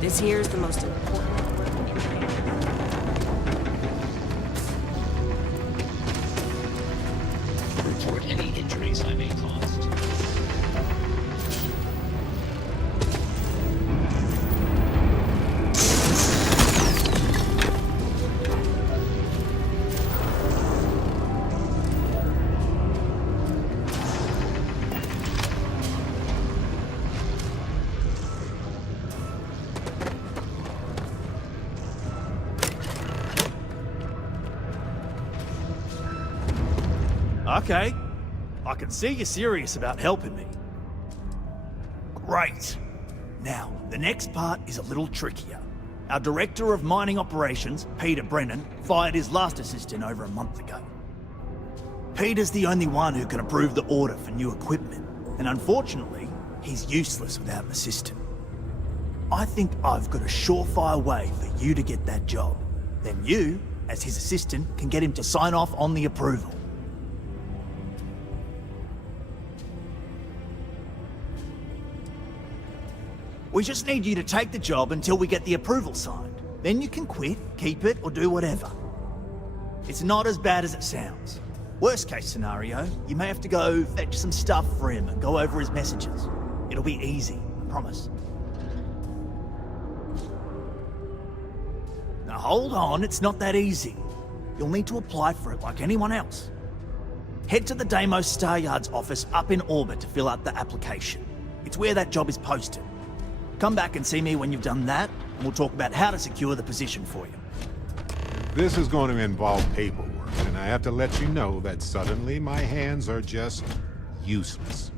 This here is the most important work in the Report any injuries I may cause. Okay. I can see you're serious about helping me. Great. Now, the next part is a little trickier. Our Director of Mining Operations, Peter Brennan, fired his last assistant over a month ago. Peter's the only one who can approve the order for new equipment, and unfortunately, he's useless without an assistant. I think I've got a surefire way for you to get that job. Then you, as his assistant, can get him to sign off on the approval. We just need you to take the job until we get the approval signed. Then you can quit, keep it, or do whatever. It's not as bad as it sounds. Worst case scenario, you may have to go fetch some stuff for him and go over his messages. It'll be easy, I promise. Now hold on, it's not that easy. You'll need to apply for it like anyone else. Head to the Deimos Star Yard's office up in orbit to fill out the application. It's where that job is posted. Come back and see me when you've done that, and we'll talk about how to secure the position for you. This is going to involve paperwork, and I have to let you know that suddenly my hands are just useless.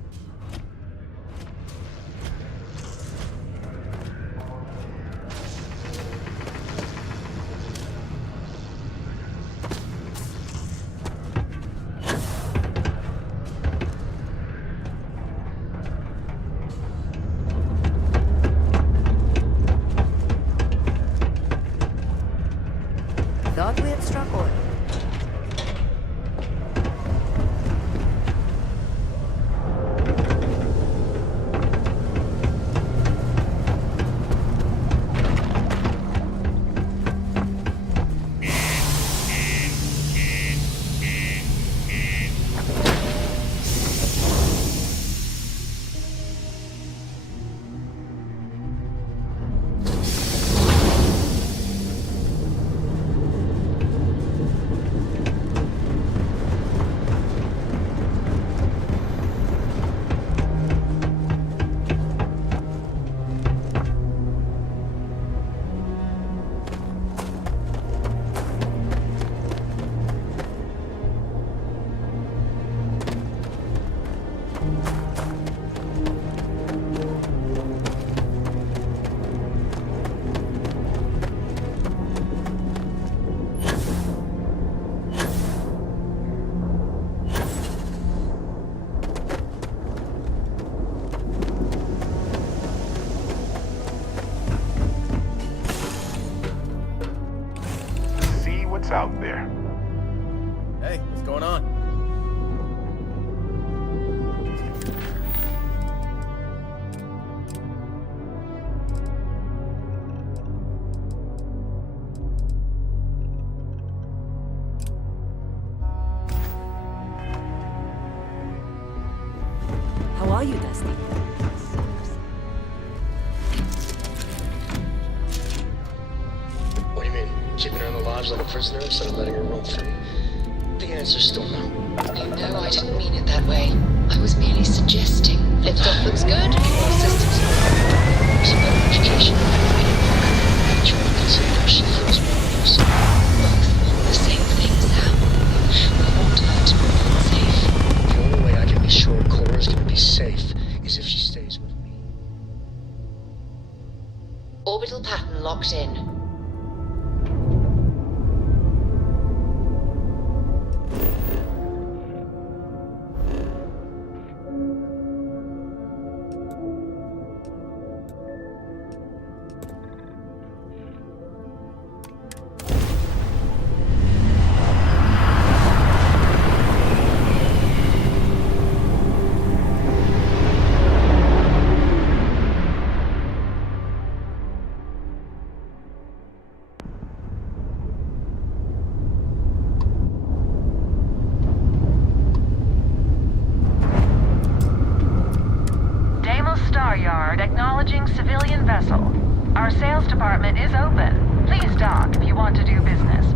Thought we had struck oil. Out there. Hey, what's going on? How are you, Dusty? What do you mean? Keeping her in the lodge like a prisoner instead of letting her roam free? The answer's still no. You know I didn't mean it that way. I was merely suggesting. If stuff looks good, more systems. She got an education. I'm trying to consider she feels more use. Both want the same thing, Sam. We want her to remain safe. The only way I can be sure Cora's gonna be safe is if she stays with me. Orbital pattern locked in. Acknowledging civilian vessel. Our sales department is open. Please dock if you want to do business.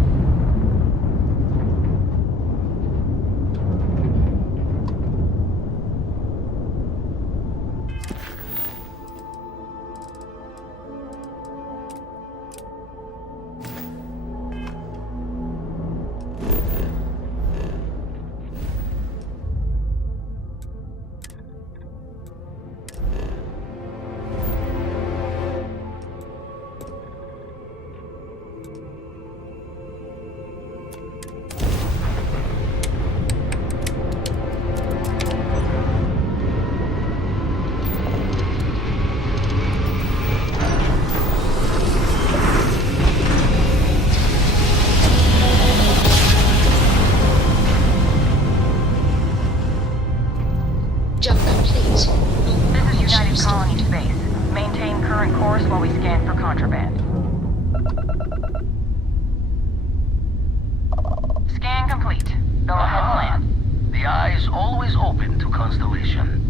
current course while we scan for contraband. Scan complete. Go ahead, plan. The eye is always open to Constellation.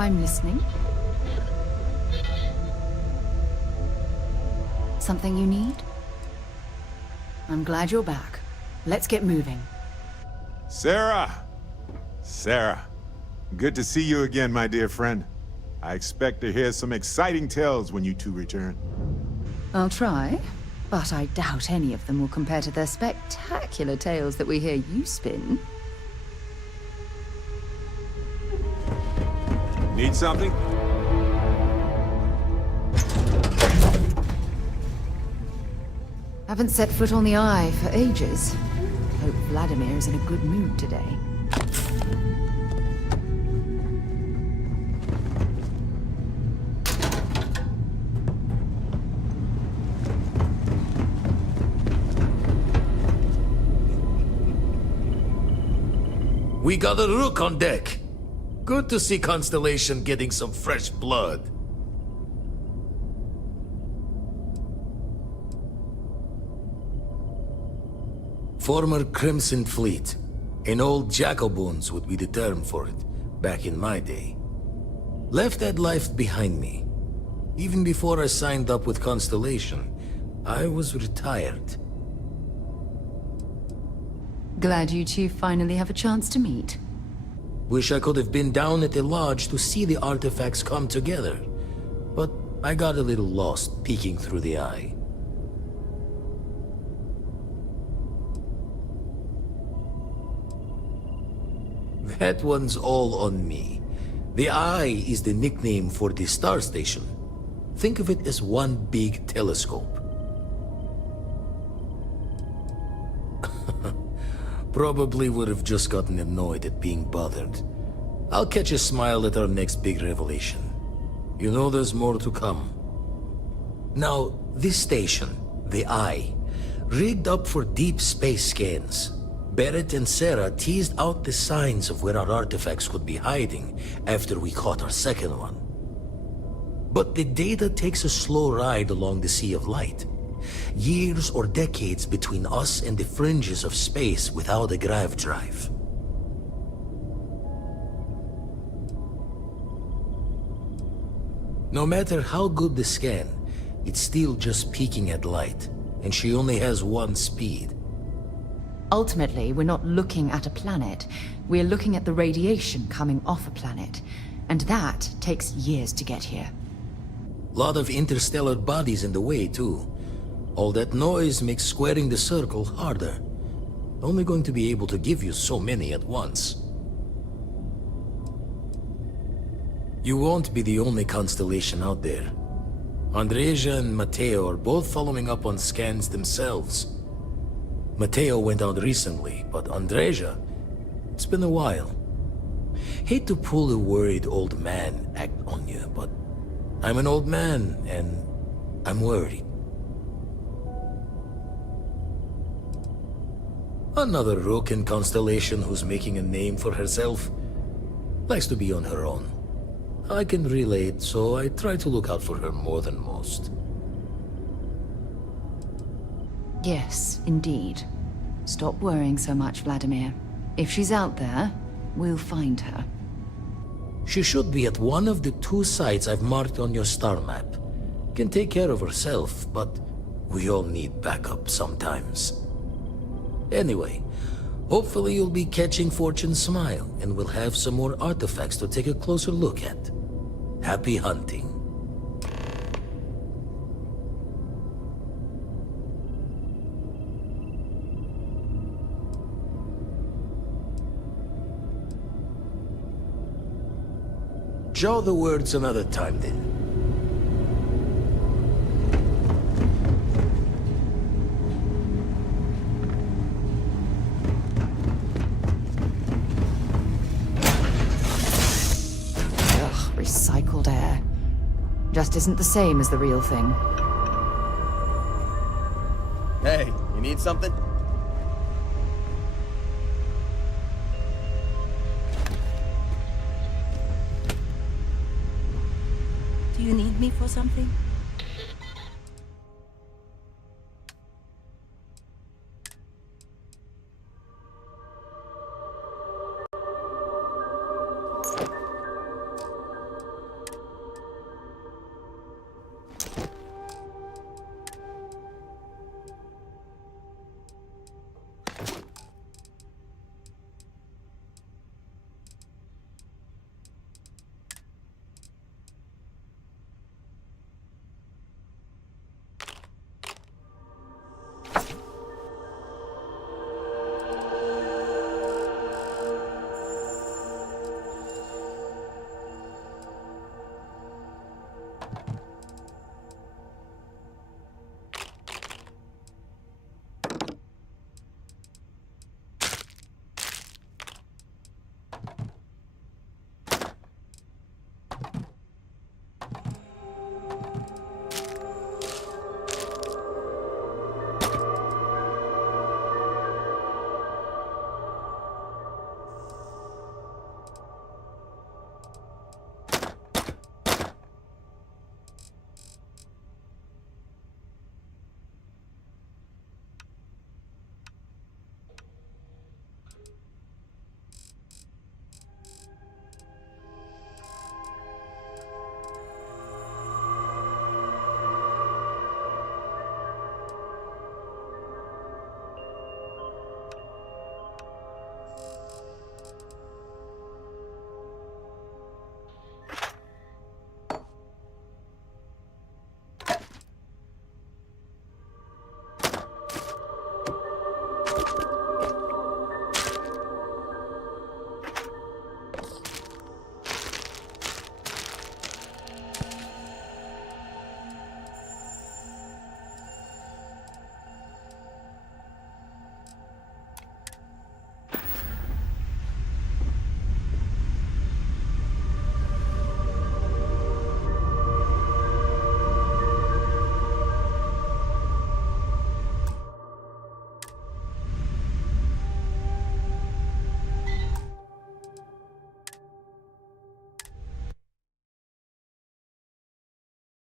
I'm listening. Something you need? I'm glad you're back. Let's get moving. Sarah! Sarah, good to see you again, my dear friend. I expect to hear some exciting tales when you two return. I'll try, but I doubt any of them will compare to the spectacular tales that we hear you spin. Need something? Haven't set foot on the Eye for ages. Hope Vladimir is in a good mood today. We got a rook on deck. Good to see Constellation getting some fresh blood. Former Crimson Fleet. An old Jacoboons would be the term for it, back in my day. Left that life behind me. Even before I signed up with Constellation, I was retired. Glad you two finally have a chance to meet. Wish I could have been down at the lodge to see the artifacts come together. But I got a little lost peeking through the eye. That one's all on me. The eye is the nickname for the star station. Think of it as one big telescope. Probably would have just gotten annoyed at being bothered. I'll catch a smile at our next big revelation. You know there's more to come. Now, this station, the Eye, rigged up for deep space scans. Barrett and Sarah teased out the signs of where our artifacts could be hiding after we caught our second one. But the data takes a slow ride along the Sea of Light. Years or decades between us and the fringes of space without a grav drive. No matter how good the scan, it's still just peeking at light, and she only has one speed. Ultimately, we're not looking at a planet. We're looking at the radiation coming off a planet. And that takes years to get here. Lot of interstellar bodies in the way, too. All that noise makes squaring the circle harder. Only going to be able to give you so many at once. You won't be the only constellation out there. Andreja and Matteo are both following up on scans themselves. Matteo went out recently, but Andreja, it's been a while. Hate to pull a worried old man act on you, but I'm an old man, and I'm worried. Another rook in Constellation who's making a name for herself. Likes to be on her own. I can relate, so I try to look out for her more than most. Yes, indeed. Stop worrying so much, Vladimir. If she's out there, we'll find her. She should be at one of the 2 sites I've marked on your star map. Can take care of herself, but we all need backup sometimes. Anyway, hopefully you'll be catching Fortune's smile, and we'll have some more artifacts to take a closer look at. Happy hunting. Jaw the words another time, then. Ugh, recycled air. Just isn't the same as the real thing. Hey, you need something? Do you need me for something?